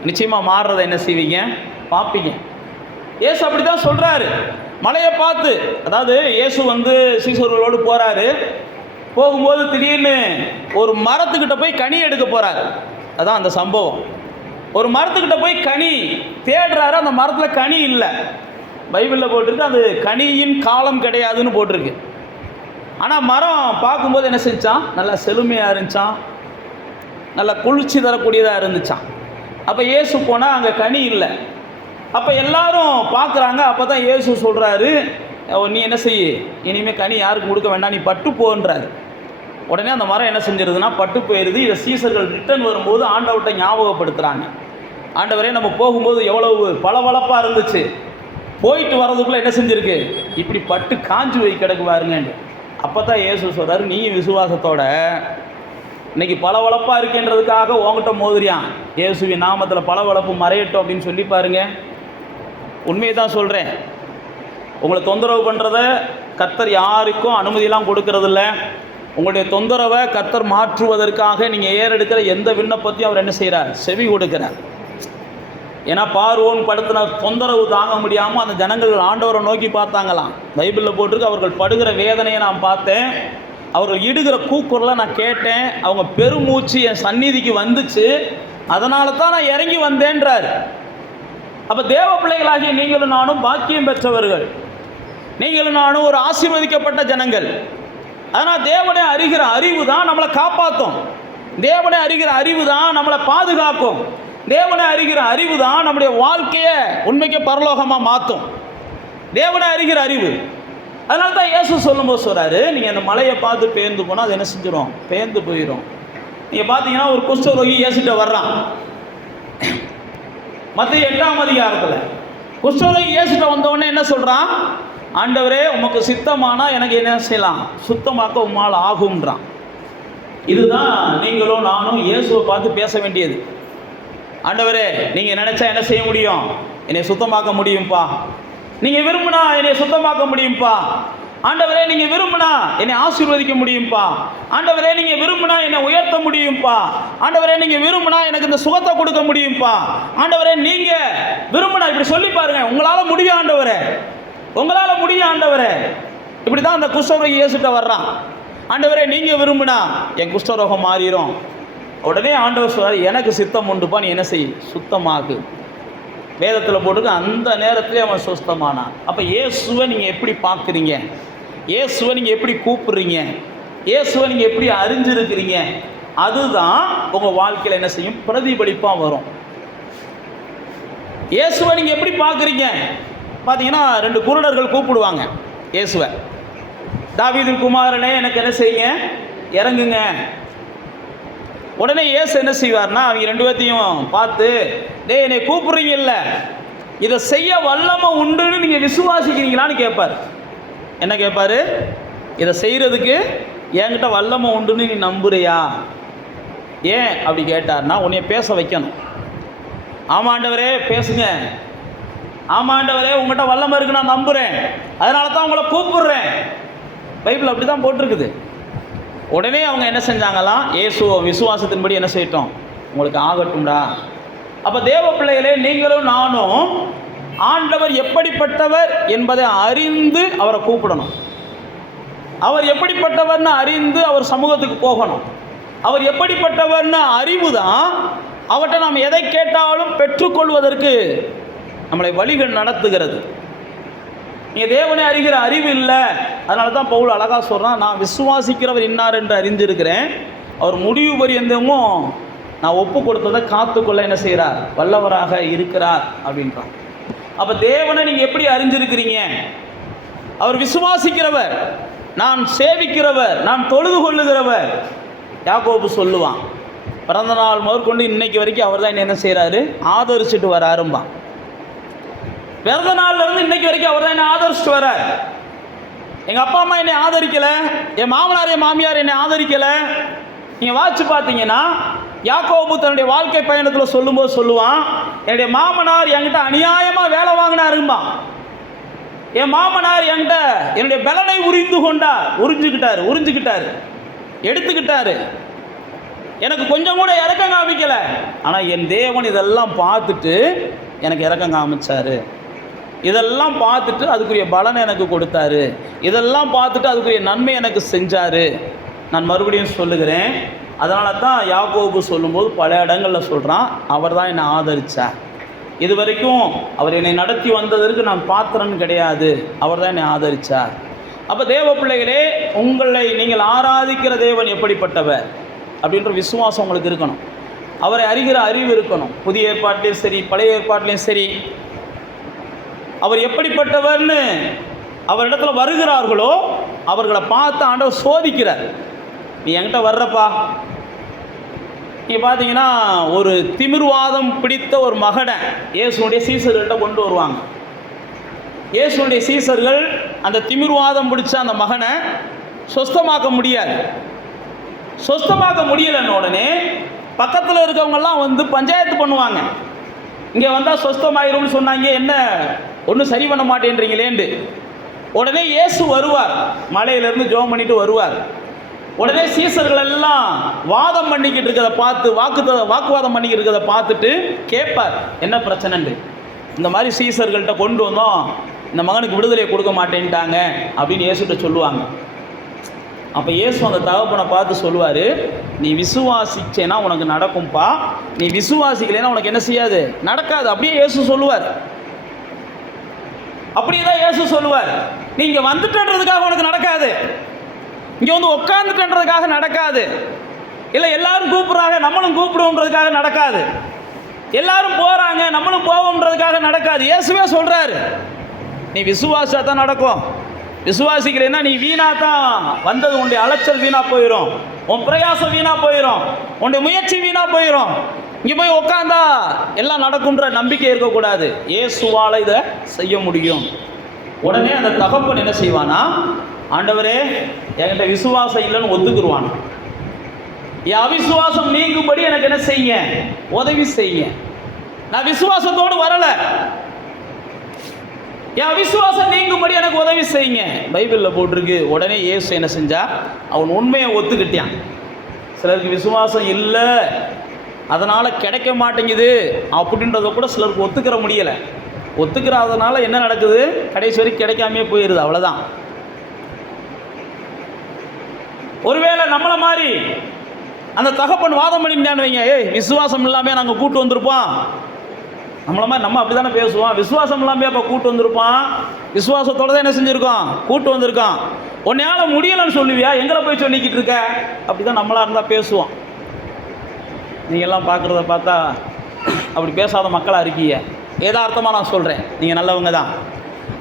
நிச்சயமாக மாறுறதை என்ன செய்வீங்க? பார்ப்பீங்க. இயேசு அப்படி தான் சொல்கிறாரு. மலையை பார்த்து, அதாவது இயேசு சீசர்களோடு போகிறாரு. போகும்போது திடீர்னு ஒரு மரத்துக்கிட்ட போய் கனி எடுக்க போகிறாரு. அதான் அந்த சம்பவம். ஒரு மரத்துக்கிட்ட போய் கனி தேடுறாரு. அந்த மரத்தில் கனி இல்லை. பைபிளில் போட்டிருக்கு அது கனியின் காலம் கிடையாதுன்னு போட்டிருக்கு. ஆனால் மரம் பார்க்கும்போது என்ன செஞ்சான்? நல்லா செழுமையாக இருந்துச்சான், நல்லா குளிர்ச்சி தரக்கூடியதாக இருந்துச்சான். அப்போ இயேசு போனால் அங்கே கனி இல்லை. அப்போ எல்லாரும் பார்க்குறாங்க. அப்போ தான் இயேசு சொல்கிறாரு, நீ என்ன செய்ய, இனிமேல் கனி யாருக்கு கொடுக்க வேண்டாம், நீ பட்டு போன்றாரு. உடனே அந்த மரம் என்ன செஞ்சிருதுன்னா பட்டு போயிடுது. இதை சீசர்கள் ரிட்டர்ன் வரும்போது ஆண்டவர்கிட்ட ஞாபகப்படுத்துகிறாங்க. ஆண்டவரே நம்ம போகும்போது எவ்வளவு பளபளப்பாக இருந்துச்சு, போயிட்டு வர்றதுக்குள்ளே என்ன செஞ்சுருக்கு? இப்படி பட்டு காஞ்சி போய் கிடக்கு பாருங்கன்னு. அப்போ தான் இயேசு சொல்கிறாரு, நீங்கள் விசுவாசத்தோட இன்னைக்கு பளபளப்பாக இருக்கின்றதுக்காக உங்ககிட்ட மோதிரியான். இயேசுவின் நாமத்தில் பளபளப்பு மறையட்டும் அப்படின்னு சொல்லி பாருங்க. உண்மையை தான் சொல்கிறேன். உங்களை தொந்தரவு பண்ணுறத கர்த்தர் யாருக்கும் அனுமதியெல்லாம் கொடுக்கறதில்ல. உங்களுடைய தொந்தரவை கர்த்தர் மாற்றுவதற்காக நீங்கள் ஏறெடுக்கிற எந்த விண்ணப்பத்தையும் அவர் என்ன செய்கிறார்? செவி கொடுக்கிறார். ஏன்னா பார்வோன் படுத்தின தொந்தரவு தாங்க முடியாமல் அந்த ஜனங்கள் ஆண்டவரை நோக்கி பார்த்தாங்களாம். பைபிளில் போட்டிருக்கு, அவர்கள் படுகிற வேதனையை நான் பார்த்தேன், அவர்கள் இடுகிற கூக்குரலை நான் கேட்டேன், அவங்க பெருமூச்சு என் சந்நிதிக்கு வந்துச்சு, அதனால தான் நான் இறங்கி வந்தேன்றார். அப்போ தேவ பிள்ளைகளாகிய நீங்களும் நானும் பாக்கியம் பெற்றவர்கள், நீங்களும் நானும் ஒரு ஆசீர்வதிக்கப்பட்ட ஜனங்கள். அதனால் தேவனை அறிகிற அறிவு தான் நம்மளை காப்பாற்றும். தேவனை அறிகிற அறிவு தான் நம்மளை பாதுகாக்கும். தேவனை அறிகிற அறிவு தான் நம்முடைய வாழ்க்கையை உண்மைக்கு பரலோகமாக மாற்றும். தேவனை அறிகிற அறிவு. அதனால தான் இயேசு சொல்லும்போது சொல்கிறாரு, நீங்கள் அந்த மலையை பார்த்து பேர்ந்து போனால் அது என்ன செஞ்சிடும்? பேர்ந்து போயிடும். நீங்கள் பார்த்தீங்கன்னா ஒரு குஷ்டரோகி இயேசுகிட்ட வர்றான். மத்திய 8ஆம் அதிகாரத்தில் குஷ்டரோகி இயேசுகிட்ட வந்தவொடனே என்ன சொல்கிறான்? ஆண்டவரே உமக்கு சித்தமானால் எனக்கு என்ன செய்யலாம்? சுத்தமாக்க உம்மால் ஆகும்ன்றான். இதுதான் நீங்களும் நானும் இயேசுவை பார்த்து பேச வேண்டியது. ஆண்டவரே நீங்கள் நினச்சா என்ன செய்ய முடியும்? என்னை சுத்தமாக்க முடியும்ப்பா. நீங்கள் விரும்பினா என்னை சுத்தமாக்க முடியும்ப்பா. ஆண்டவரே நீங்கள் விரும்பினா என்னை ஆசீர்வதிக்க முடியும்ப்பா. ஆண்டவரே நீங்கள் விரும்பினா என்னை உயர்த்த முடியும்ப்பா. ஆண்டவரே நீங்கள் விரும்பினா எனக்கு இந்த சுகத்தை கொடுக்க முடியும்ப்பா. ஆண்டவரே நீங்கள் விரும்பினா இப்படி சொல்லி பாருங்க, உங்களால் முடியும் ஆண்டவரே, உங்களால் முடியும் ஆண்டவரே. இப்படி தான் அந்த குஷ்டரோகி இயேசுகிட்ட வர்றான். ஆண்டவரே நீங்கள் விரும்பினா என் குஷ்டரோகம் மாறிடும். உடனே ஆண்டவர் சொல்றாரு, எனக்கு சித்தம் உண்டுப்பா, நீ என்ன செய்? சுத்தமாகு. வேதத்தில் போட்டுருக்கு. அந்த நேரத்திலே அவன் சுஸ்தமானான். அப்போ இயேசுவை நீங்கள் எப்படி பார்க்குறீங்க, இயேசுவை நீங்கள் எப்படி கூப்பிடுறீங்க, இயேசுவை நீங்கள் எப்படி அறிஞ்சிருக்கிறீங்க, அதுதான் உங்கள் வாழ்க்கையில் என்ன செய்யும், பிரதிபலிப்பாக வரும். இயேசுவை நீங்கள் எப்படி பார்க்குறீங்க பார்த்தீங்கன்னா, 2 குருடர்கள் கூப்பிடுவாங்க இயேசுவை. தாவீதின் குமாரனே எனக்கு என்ன செய்யுங்க, இறங்குங்க. உடனே இயேசு என்ன செய்வார்னா, அவங்க 2 பேர்த்தையும் பார்த்து, டேய் என்னை கூப்பிடுறீங்கல்ல, இதை செய்ய வல்லமை உண்டுன்னு நீங்கள் விசுவாசிக்கிறீங்களான்னு கேட்பார். என்ன கேட்பார்? இதை செய்கிறதுக்கு என்கிட்ட வல்லமை உண்டுன்னு நீ நம்புறியா? ஏன் அப்படி கேட்டார்னா, உன்னைய பேச வைக்கணும். ஆமாண்டவரே பேசுங்க, ஆமாண்டவரே உங்கள்கிட்ட வல்லமை இருக்கு நான் நம்புகிறேன், அதனால தான் உங்களை கூப்பிடுறேன். பைபிள் அப்படி தான் போட்டிருக்குது. உடனே அவங்க என்ன செஞ்சாங்களாம், இயேசுவ விசுவாசத்தின்படி என்ன செய்யட்டும், உங்களுக்கு ஆகட்டும்டா. அப்போ தேவ பிள்ளைகளே, நீங்களும் நானும் ஆண்டவர் எப்படிப்பட்டவர் என்பதை அறிந்து அவரை கூப்பிடணும். அவர் எப்படிப்பட்டவர்னு அறிந்து அவர் சமூகத்துக்கு போகணும். அவர் எப்படிப்பட்டவர்னு அறிவு தான் அவர்கிட்ட நாம் எதை கேட்டாலும் பெற்றுக்கொள்வதற்கு நம்மளை வழிகள் நடத்துகிறது. நீங்கள் தேவனை அறிகிற அறிவு இல்லை. அதனால தான் பவுல் அழகாக சொல்கிறான், நான் விசுவாசிக்கிறவர் இன்னார் என்று அறிந்திருக்கிறேன், அவர் முடிவு பரியந்தமும் நான் ஒப்பு கொடுத்ததை காத்துக்கொள்ள என்ன செய்கிறார், வல்லவராக இருக்கிறார் அப்படின்றான். அப்போ தேவனை நீங்கள் எப்படி அறிஞ்சிருக்கிறீங்க? அவர் விசுவாசிக்கிறவர், நான் சேவிக்கிறவர், நான் தொழுது கொள்ளுகிறவர். யாக்கோபு சொல்லுவான், பிறந்த நாள் முதற்கொண்டு இன்னைக்கு வரைக்கும் அவர் தான் என்ன செய்கிறாரு, ஆதரிச்சுட்டு வராரும்பான். பிறந்த நாள்ல இருந்து இன்னைக்கு வரைக்கும் அவர் தான் என்ன ஆதரிச்சுட்டு வர்றார். எங்கள் அப்பா அம்மா என்னை ஆதரிக்கலை, என் மாமனார் என் மாமியார் என்னை ஆதரிக்கலை. நீங்கள் வாட்சி பார்த்தீங்கன்னா, யாக்கோபு தன்னுடைய வாழ்க்கை பயணத்தில் சொல்லும்போது சொல்லுவான், என்னுடைய மாமனார் என்கிட்ட அநியாயமாக வேலை வாங்கினாரும்பா, என் மாமனார் என்கிட்ட என்னுடைய பலனை உறிஞ்சுக்கிட்டார், எடுத்துக்கிட்டாரு, எனக்கு கொஞ்சம் கூட இறக்கம் காமிக்கலை. ஆனால் என் தேவன் இதெல்லாம் பார்த்துட்டு எனக்கு இறக்கம் காமிச்சாரு, இதெல்லாம் பார்த்துட்டு அதுக்குரிய பலனை எனக்கு கொடுத்தாரு, இதெல்லாம் பார்த்துட்டு அதுக்குரிய நன்மை எனக்கு செஞ்சார். நான் மறுபடியும் சொல்லுகிறேன், அதனால தான் யாக்கோபு சொல்லும்போது பல இடங்களில் சொல்கிறான், அவர் தான் என்னை ஆதரித்தார். இது வரைக்கும் அவர் என்னை நடத்தி வந்ததற்கு நான் பாத்திரன்னு கிடையாது, அவர் தான் என்னை ஆதரித்தார். அப்போ தேவ பிள்ளைகளே, உங்களை நீங்கள் ஆராதிக்கிற தேவன் எப்படிப்பட்டவர் அப்படின்ற விசுவாசம் உங்களுக்கு இருக்கணும். அவரை அறிகிற அறிவு இருக்கணும். புதிய ஏற்பாட்டிலையும் சரி, பழைய ஏற்பாட்டிலையும் சரி, அவர் எப்படிப்பட்டவர்னு அவரிடத்துல வருகிறார்களோ அவர்களை பார்த்து ஆண்டவர் சோதிக்கிறார். நீ என்கிட்ட வர்றப்பா, நீங்கள் பார்த்தீங்கன்னா ஒரு திமிர்வாதம் பிடித்த ஒரு மகனை இயேசுனுடைய சீசர்கள்ட்ட கொண்டு வருவாங்க. இயேசுனுடைய சீசர்கள் அந்த திமிர்வாதம் பிடிச்ச அந்த மகனை சொஸ்தமாக்க முடியலைன்னு உடனே பக்கத்தில் இருக்கவங்கெல்லாம் வந்து பஞ்சாயத்து பண்ணுவாங்க. இங்கே வந்தால் சொஸ்தமாயிரும்னு சொன்னாங்க, என்ன ஒன்றும் சரி பண்ண மாட்டேன்றீங்களேண்டு. உடனே இயேசு வருவார், மலையிலேருந்து ஜெபம் பண்ணிட்டு வருவார். உடனே சீசர்கள் எல்லாம் வாதம் பண்ணிக்கிட்டு இருக்கிறத பார்த்து, வாக்குவாதம் பண்ணிக்கிட்டு இருக்கிறத பார்த்துட்டு கேட்பார், என்ன பிரச்சனைண்டு. இந்த மாதிரி சீசர்கள்ட்ட கொண்டு வந்தோம், இந்த மகனுக்கு விடுதலையை கொடுக்க மாட்டேன்ட்டாங்க அப்படின்னு இயேசுகிட்ட சொல்லுவாங்க. அப்போ இயேசு அந்த தகப்பனை பார்த்து சொல்லுவார், நீ விசுவாசிச்சேன்னா உனக்கு நடக்கும்பா, நீ விசுவாசிக்கலைன்னா உனக்கு என்ன செய்யாது, நடக்காது. அப்படியே இயேசு சொல்லுவார். அப்படியே தான் இயேசு சொல்லுவார். நீ இங்கே வந்துட்டன்றதுக்காக உனக்கு நடக்காது, இங்கே வந்து உட்காந்துட்டன்றதுக்காக நடக்காது, இல்லை எல்லாரும் கூப்பிட்றாங்க நம்மளும் கூப்பிடுவோன்றதுக்காக நடக்காது, எல்லாரும் போகிறாங்க நம்மளும் போவோம்ன்றதுக்காக நடக்காது. இயேசுவே சொல்கிறாரு, நீ விசுவாசா தான் நடக்கும். விசுவாசிக்கிறேன்னா நீ வீணா தான் வந்தது, உன்னுடைய அலைச்சல் வீணா போயிடும், உன் பிரயாசம் வீணா போயிடும், உன்னுடைய முயற்சி வீணா போயிடும். இங்கே போய் உட்காந்தா எல்லாம் நடக்கும்ன்ற நம்பிக்கை இருக்கக்கூடாது. இயேசுவால் இதை செய்ய முடியும். உடனே அந்த தகப்பன் என்ன செய்வானா, ஆண்டவரே என்கிட்ட விசுவாசம் இல்லைன்னு ஒத்துக்குருவான். என் அவிசுவாசம் நீங்கும்படி எனக்கு என்ன செய்ய, உதவி செய்ய. நான் விசுவாசத்தோடு வரலை, என் அவிசுவாசம் நீங்கும்படி எனக்கு உதவி செய்யுங்க. பைபிளில் போட்டிருக்கு. உடனே இயேசு என்ன செஞ்சா, அவன் உண்மையை ஒத்துக்கிட்டான். சிலருக்கு விசுவாசம் இல்லை, அதனால் கிடைக்க மாட்டேங்குது அப்படின்றத கூட சிலருக்கு ஒத்துக்கிற முடியலை. ஒத்துக்கிறாதனால என்ன நடக்குது, கடைசி வரைக்கும் கிடைக்காமே போயிடுது, அவ்வளோதான். ஒருவேளை நம்மளை மாதிரி அந்த தகப்பன் வாதம் பண்ணிட்டான்னு வைங்க, விசுவாசம் இல்லாமல் நாங்கள் கூட்டு வந்திருப்போம், நம்மள மாதிரி நம்ம அப்படி தானே பேசுவோம். விசுவாசம் இல்லாமல் அப்போ கூட்டு வந்திருப்பான், விசுவாசத்தோடு தான் என்ன செஞ்சுருக்கோம், கூட்டு வந்திருக்கான். உன்னையால் முடியலைன்னு சொல்லுவியா, எங்களை போய் சொல்லிக்கிட்டு இருக்க, அப்படி தான் நம்மளாக இருந்தால் பேசுவோம். நீங்கள் எல்லாம் பார்க்குறத பார்த்தா அப்படி பேசாத மக்களாக இருக்கீங்க. யதார்த்தமாக நான் சொல்கிறேன், நீங்கள் நல்லவங்க தான்.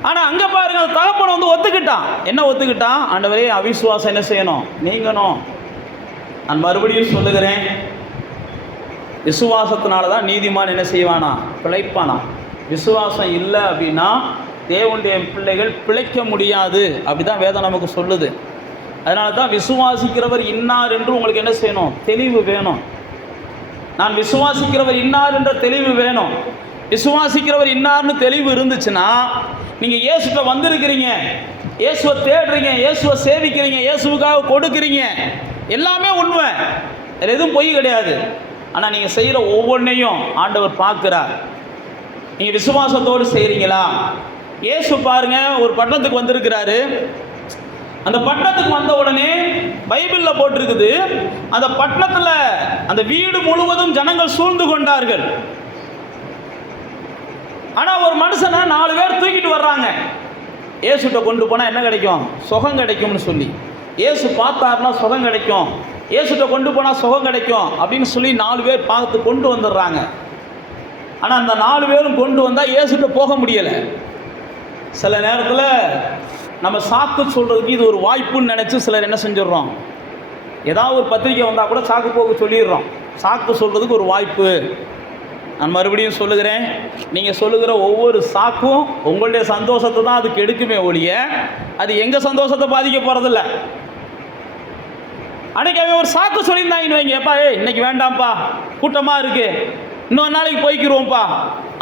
ஆனால் அங்கே பாருங்கள், அந்த தகப்பனை வந்து ஒத்துக்கிட்டான். என்ன ஒத்துக்கிட்டான்? ஆண்டவரே, அவிசுவாசம் என்ன செய்யணும், நீங்கணும். நான் மறுபடியும் சொல்லுகிறேன், விசுவாசத்தினால தான் நீதிமான் என்ன செய்வானா, பிழைப்பானா. விசுவாசம் இல்லை அப்படின்னா தேவனுடைய பிள்ளைகள் பிழைக்க முடியாது. அப்படி தான் வேதம் நமக்கு சொல்லுது. அதனால தான் விசுவாசிக்கிறவர் இன்னார் என்று உங்களுக்கு என்ன செய்யணும், தெளிவு வேணும். நான் விசுவாசிக்கிறவர் இன்னார் என்ற தெளிவு வேணும். விசுவாசிக்கிறவர் இன்னார்னு தெளிவு இருந்துச்சுன்னா, நீங்கள் இயேசுகிட்ட வந்திருக்கிறீங்க, இயேசுவை தேடுறீங்க, இயேசுவை சேவிக்கிறீங்க, இயேசுவுக்காக கொடுக்குறீங்க, எல்லாமே உண்மை, வேறு எதுவும் பொய் கிடையாது. ஆனால் நீங்கள் செய்கிற ஒவ்வொன்றையும் ஆண்டவர் பார்க்குறார். நீங்கள் விசுவாசத்தோடு செய்கிறீங்களா? இயேசு பாருங்க, ஒரு பட்டணத்துக்கு வந்திருக்கிறாரு. அந்த பட்டணத்துக்கு வந்த உடனே பைபிளில் போட்டிருக்குது, அந்த பட்டணத்தில் அந்த வீடு முழுவதும் ஜனங்கள் சூழ்ந்து கொண்டார்கள். ஆனால் ஒரு மனுஷனை 4 பேர் தூக்கிட்டு வர்றாங்க. இயேசுகிட்ட கொண்டு போனால் என்ன கிடைக்கும், சுகம் கிடைக்கும்னு சொல்லி. இயேசு பார்த்தாருன்னா சுகம் கிடைக்கும், இயேசுகிட்ட கொண்டு போனால் சுகம் கிடைக்கும் அப்படின்னு சொல்லி 4 பேர் பார்த்து கொண்டு வந்துடுறாங்க. ஆனால் அந்த 4 பேரும் கொண்டு வந்தால் இயேசுகிட்ட போக முடியலை. சில நேரத்தில் நம்ம சாக்கு சொல்கிறதுக்கு இது ஒரு வாய்ப்புன்னு நினச்சி சிலர் என்ன செஞ்சிடறோம், ஏதாவது ஒரு பத்திரிக்கை வந்தால் கூட சாக்கு போக்கு சொல்லிடுறோம். சாக்கு சொல்கிறதுக்கு ஒரு வாய்ப்பு. நான் மறுபடியும் சொல்லுகிறேன், நீங்கள் சொல்லுகிற ஒவ்வொரு சாக்கும் உங்களுடைய சந்தோஷத்தை தான் அதுக்கு எடுக்குமே ஒழிய அது எங்கள் சந்தோஷத்தை பாதிக்க போகிறதில்ல. அன்றைக்கி அவன் ஒரு சாக்கு சொல்லியிருந்தாங்கன்னு வைங்க, எப்பா இன்னைக்கு வேண்டாம்ப்பா, கூட்டமாக இருக்குது, இன்னொரு நாளைக்கு போய்க்கிருவோம்ப்பா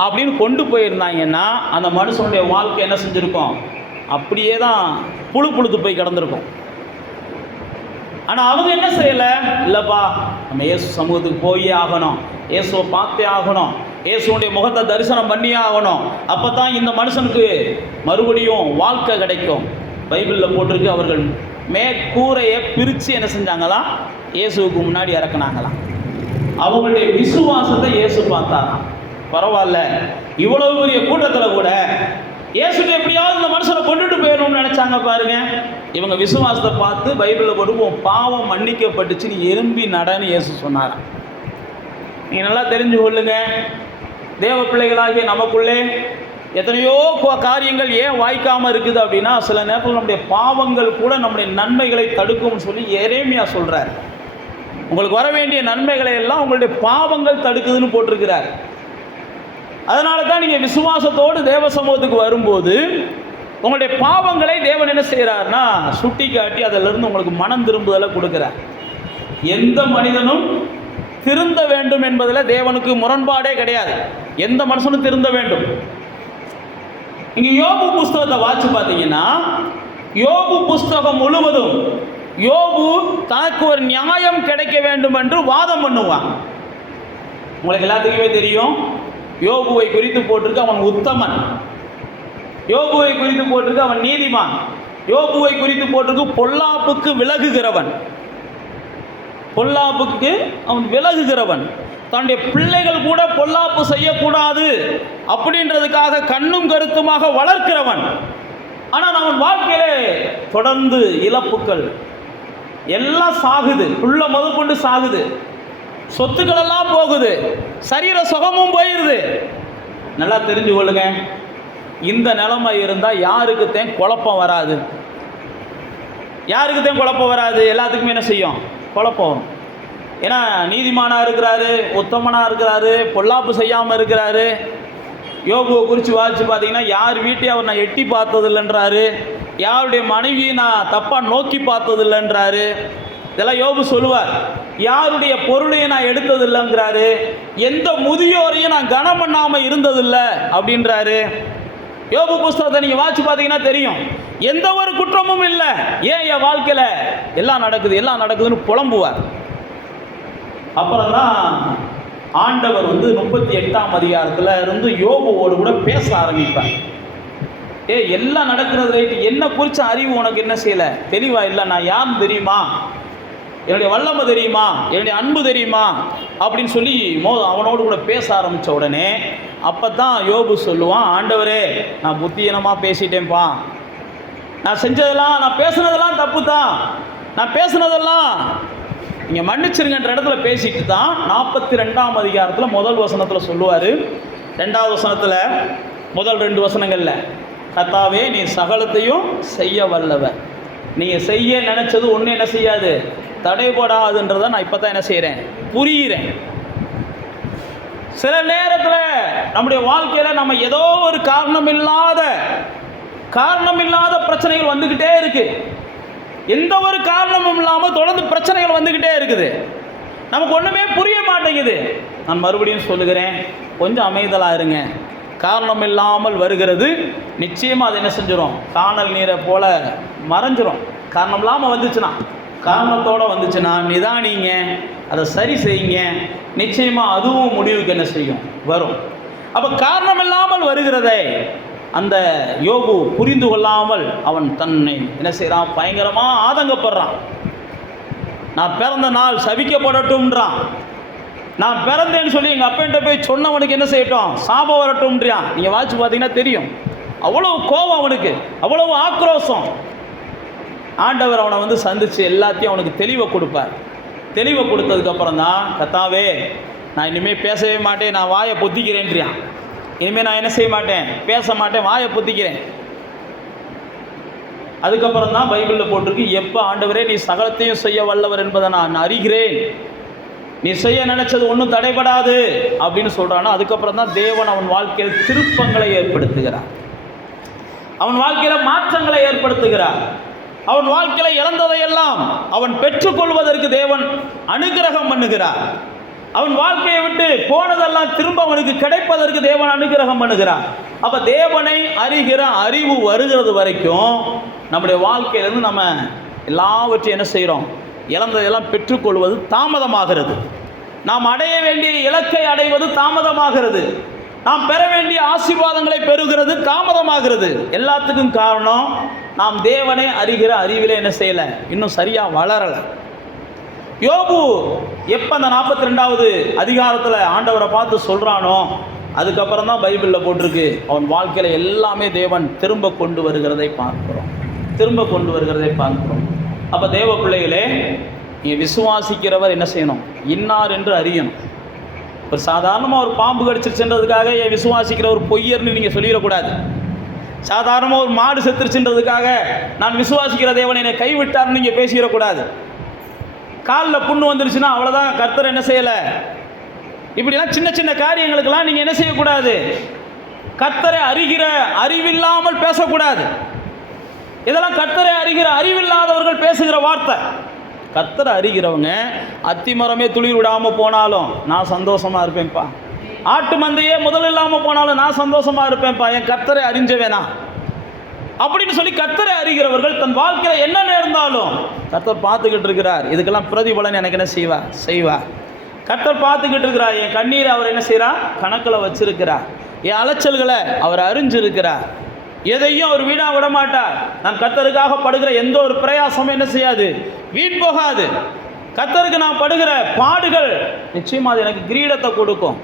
அப்படின்னு கொண்டு போயிருந்தாங்கன்னா அந்த மனுஷனுடைய வாழ்க்கை என்ன செஞ்சுருக்கோம், அப்படியே தான் புழுத்து போய் கிடந்திருக்கும். ஆனால் அவங்க என்ன செய்யலை, இல்லைப்பா நம்ம இயேசு சமூகத்துக்கு போயே ஆகணும், இயேசுவை பார்த்தே ஆகணும், இயேசுடைய முகத்தை தரிசனம் பண்ணியே ஆகணும், அப்போ தான் இந்த மனுஷனுக்கு மறுபடியும் வாழ்க்கை கிடைக்கும். பைபிளில் போட்டிருக்கு, அவர்கள் மேற்கூரையை பிரித்து என்ன செஞ்சாங்களாம், இயேசுவுக்கு முன்னாடி இறக்குனாங்களாம். அவங்களுடைய விசுவாசத்தை இயேசு பார்த்தாராம். பரவாயில்ல, இவ்வளவு பெரிய கூட்டத்தில் கூட இயேசுக்கு எப்படியாவது இந்த மனுஷனை கொண்டுட்டு போயிடணும்னு நினச்சாங்க பாருங்க. இவங்க விசுவாசத்தை பார்த்து பைபிளில் போட்டு பாவம் மன்னிக்கப்பட்டுச்சு, நீ எறும்பி நடன்னு இயேசு சொன்னாராம். நீங்கள் நல்லா தெரிஞ்சு கொள்ளுங்க, தேவ பிள்ளைகளாகிய நமக்குள்ளே எத்தனையோ காரியங்கள் ஏன் வாய்க்காமல் இருக்குது அப்படின்னா, சில நேரத்தில் நம்முடைய பாவங்கள் கூட நம்முடைய நன்மைகளை தடுக்கும்னு சொல்லி எரேமியா சொல்கிறார். உங்களுக்கு வர வேண்டிய நன்மைகளை எல்லாம் உங்களுடைய பாவங்கள் தடுக்குதுன்னு போட்டிருக்கிறார். அதனால தான் நீங்கள் விசுவாசத்தோடு தேவ சமூகத்துக்கு வரும்போது உங்களுடைய பாவங்களை தேவன் என்ன செய்கிறார்னா சுட்டி காட்டி அதிலிருந்து உங்களுக்கு மனம் திரும்புதலை கொடுக்குறார். எந்த மனிதனும் திருந்த வேண்டும் என்பதில் தேவனுக்கு முரண்பாடே கிடையாது. எந்த மனுஷனும் திருந்த வேண்டும். இங்கே யோபு புஸ்தகத்தை வாட்சி பார்த்தீங்கன்னா, யோபு புஸ்தகம் முழுவதும் யோபு தனக்கு ஒரு நியாயம் கிடைக்க வேண்டும் என்று வாதம் பண்ணுவான். உங்களுக்கு எல்லாத்துக்குமே தெரியும், யோபுவை குறித்து போட்டிருக்கு அவன் உத்தமன், யோபுவை குறித்து போட்டிருக்கு அவன் நீதிமான், யோபுவை குறித்து போட்டிருக்கு பொல்லாப்புக்கு விலகுகிறவன், பொல்லாப்புக்கு அவன் விலகுகிறவன், தன்னுடைய பிள்ளைகள் கூட பொல்லாப்பு செய்யக்கூடாது அப்படின்றதுக்காக கண்ணும் கருத்துமாக வளர்க்கிறவன். ஆனால் அவன் வாழ்க்கையிலே தொடர்ந்து இழப்புக்கள் எல்லாம் சாகுது, புள்ள முதற்கொண்டு சாகுது, சொத்துக்கள் எல்லாம் போகுது, சரீர சுகமும் போயிடுது. நல்லா தெரிஞ்சு கொள்ளுங்க, இந்த நிலைமை இருந்தால் யாருக்குத்தான் குழப்பம் வராது, யாருக்குத்தான் குழப்பம் வராது, எல்லாத்துக்குமே என்ன செய்யும், குழப்பம் வரும். ஏன்னா நீதிமானாக இருக்கிறாரு, உத்தமனாக இருக்கிறாரு, பொல்லாப்பு செய்யாமல் இருக்கிறாரு. யோபுவை குறித்து வாசித்து பார்த்தீங்கன்னா, யார் வீட்டையும் அவர் நான் எட்டி பார்த்ததில்லைன்றாரு, யாருடைய மனைவியை நான் தப்பாக நோக்கி பார்த்ததில்லைன்றாரு. இதெல்லாம் யோபு சொல்லுவார். யாருடைய பொருளையும் நான் எடுத்ததில்லைங்கிறாரு, எந்த முதியோரையும் நான் கனம் பண்ணாமல் இருந்ததில்லை அப்படின்றாரு. யோபு புஸ்தகத்தை நீங்கள் வாசித்து பார்த்தீங்கன்னா தெரியும், எந்த ஒரு குற்றமும் இல்லை, ஏன் என் வாழ்க்கையில் எல்லாம் நடக்குது எல்லாம் நடக்குதுன்னு புலம்புவார். அப்புறம் தான் ஆண்டவர் 38ஆம் அதிகாரத்தில் இருந்து யோபுவோடு கூட பேச ஆரம்பிப்பார். எல்லாம் நடக்கிறது ரைட்டு, என்ன குறித்த அறிவு உனக்கு என்ன செய்யலை, தெளிவா இல்லை, நான் யாருன்னு தெரியுமா, என்னுடைய வல்லமை தெரியுமா, என்னுடைய அன்பு தெரியுமா அப்படின்னு சொல்லி அவனோடு கூட பேச ஆரம்பித்த உடனே அப்போ தான் யோபு சொல்லுவான், ஆண்டவரே நான் புத்தியீனமாக பேசிட்டேன்ப்பா, நான் செஞ்சதெல்லாம் நான் பேசுனதெல்லாம் தப்பு தான், நான் பேசுனதெல்லாம் நீங்கள் மன்னிச்சிருங்கன்ற இடத்துல பேசிட்டு தான் 42ஆம் அதிகாரத்தில் முதல் வசனத்தில் சொல்லுவார். 2வது வசனத்தில் முதல் 2 வசனங்களில், கர்த்தாவே நீ சகலத்தையும் செய்ய வல்லவர், நீங்கள் செய்ய நினச்சது ஒன்றும் என்ன செய்யாது, தடைபடாதுன்றதை நான் இப்போ தான் என்ன செய்கிறேன், புரிகிறேன். சில நேரத்தில் நம்முடைய வாழ்க்கையில் நம்ம ஏதோ ஒரு காரணம் இல்லாத பிரச்சனைகள் வந்துக்கிட்டே இருக்கு. எந்த ஒரு காரணமும் இல்லாமல் தொடர்ந்து பிரச்சனைகள் வந்துக்கிட்டே இருக்குது. நமக்கு ஒன்றுமே புரிய மாட்டேங்குது. நான் மறுபடியும் சொல்லுகிறேன், கொஞ்சம் அமைதலாக இருங்க. காரணம் இல்லாமல் வருகிறது நிச்சயமாக அது என்ன செஞ்சிடும், காணல் நீரை போல மறைஞ்சிரும். காரணம் இல்லாமல் வந்துச்சுன்னா, காரணத்தோடு வந்துச்சுன்னா நிதானிங்க, அதை சரி செய்யுங்க, நிச்சயமாக அதுவும் முடிவுக்கு என்ன செய்யும், வரும். அப்போ காரணம் இல்லாமல் வருகிறதை அந்த யோபு புரிந்து கொள்ளாமல் அவன் தன்னை என்ன செய்கிறான், பயங்கரமாக ஆதங்கப்படுறான். நான் பிறந்த நாள் சபிக்கப்படட்டும்ன்றான். நான் பிறந்தேன்னு சொல்லி எங்கள் அப்பன்ட்ட போய் சொன்னவனுக்கு என்ன செய்யட்டும், சாபம் வரட்டும்ன்றான். நீங்கள் வாட்சி பார்த்தீங்கன்னா தெரியும், அவ்வளவு கோபம் அவனுக்கு, அவ்வளவு ஆக்ரோஷம். ஆண்டவர் அவனை வந்து சந்தித்து எல்லாத்தையும் அவனுக்கு தெளிவை கொடுப்பார். தெளிவை கொடுத்ததுக்கப்புறம் தான், கர்த்தாவே நான் இனிமேல் பேசவே மாட்டேன், நான் வாயை பொத்திக்கிறேன்றியான். இனிமேல் நான் என்ன செய்ய மாட்டேன், பேச மாட்டேன், வாயை பொத்திக்கிறேன். அதுக்கப்புறம் தான் பைபிளில் போட்டிருக்கு, எப்போ ஆண்டவரே நீ சகலத்தையும் செய்ய வல்லவர் என்பதை நான் அறிகிறேன், நீ செய்ய நினைச்சது ஒன்றும் தடைபடாது அப்படின்னு சொல்கிறானோ, அதுக்கப்புறம் தான் தேவன் அவன் வாழ்க்கையில் திருப்பங்களை ஏற்படுத்துகிறார், அவன் வாழ்க்கையில் மாற்றங்களை ஏற்படுத்துகிறார். அவன் வாழ்க்கையில் இழந்ததையெல்லாம் அவன் பெற்றுக்கொள்வதற்கு தேவன் அனுகிரகம் பண்ணுகிறார். அவன் வாழ்க்கையை விட்டு போனதெல்லாம் திரும்ப அவனுக்கு கிடைப்பதற்கு தேவன் அனுகிரகம் பண்ணுகிறார். அப்போ தேவனை அறிகிற அறிவு வருகிறது வரைக்கும் நம்முடைய வாழ்க்கையிலேருந்து நம்ம எல்லாவற்றையும் என்ன செய்கிறோம், இழந்ததையெல்லாம் பெற்றுக்கொள்வது தாமதமாகிறது. நாம் அடைய வேண்டிய இலக்கை அடைவது தாமதமாகிறது. நாம் பெற வேண்டிய ஆசீர்வாதங்களை பெறுகிறது தாமதமாகிறது. எல்லாத்துக்கும் காரணம் நாம் தேவனை அறிகிற அறிவிலே என்ன செய்யலை, இன்னும் சரியாக வளரலை. யோபு எப்போ அந்த 42வது அதிகாரத்தில் ஆண்டவரை பார்த்து சொல்கிறானோ, அதுக்கப்புறம் தான் பைபிளில் போட்டிருக்கு, அவன் வாழ்க்கையில் எல்லாமே தேவன் திரும்ப கொண்டு வருகிறதை பார்க்கிறோம். அப்போ தேவ பிள்ளைகளே, நீங்கள் விசுவாசிக்கிறவர் என்ன செய்யணும், இன்னார் என்று அறியணும். ஒரு சாதாரணமாக ஒரு பாம்பு கடிச்சிருச்சுன்றதுக்காக என் விசுவாசிக்கிற ஒரு பொய்யர்னு நீங்கள் சொல்லிடக்கூடாது. சாதாரணமாக ஒரு மாடு செத்துருச்சுன்றதுக்காக நான் விசுவாசிக்கிற தேவனை என்னை கைவிட்டார்னு நீங்கள் பேசிடக்கூடாது. காலில் புண்ணு வந்துருச்சுன்னா அவ்வளோதான், கர்த்தர் என்ன செய்யலை. இப்படிலாம் சின்ன சின்ன காரியங்களுக்கெல்லாம் நீங்கள் என்ன செய்யக்கூடாது, கர்த்தரை அறிகிற அறிவில்லாமல் பேசக்கூடாது. இதெல்லாம் கர்த்தரை அறிகிற அறிவில்லாதவர்கள் பேசுகிற வார்த்தை. கர்த்தரை அறிகிறவங்க அத்திமரமே துளிர் விடாமல் போனாலும் நான் சந்தோஷமாக இருப்பேன்ப்பா, ஆட்டு மந்தையே முதல் இல்லாமல் போனாலும் நான் சந்தோஷமாக இருப்பேன்ப்பா, என் கர்த்தரை அறிஞ்சவேனா அப்படின்னு சொல்லி கர்த்தரை அறிகிறவர்கள் தன் வாழ்க்கையில் என்ன நேர்ந்தாலும் கர்த்தர் பார்த்துக்கிட்டு இருக்கிறார். இதுக்கெல்லாம் பிரதிபலன் எனக்கு என்ன செய்வா கர்த்தர் பார்த்துக்கிட்டு இருக்கிறார். என் கண்ணீரை அவர் என்ன செய்கிறார், கணக்கில் வச்சிருக்கிறார். என் அலைச்சல்களை அவர் அறிஞ்சிருக்கிறார். எதையும் அவர் வீணா விட மாட்டார். நான் கர்த்தருக்காக படுகிற எந்த ஒரு பிரயாசமும் என்ன செய்யாது, வீண் போகாது. கர்த்தருக்கு நான் படுகிற பாடுகள் நிச்சயமாக அது எனக்கு கிரீடத்தை கொடுக்கும்.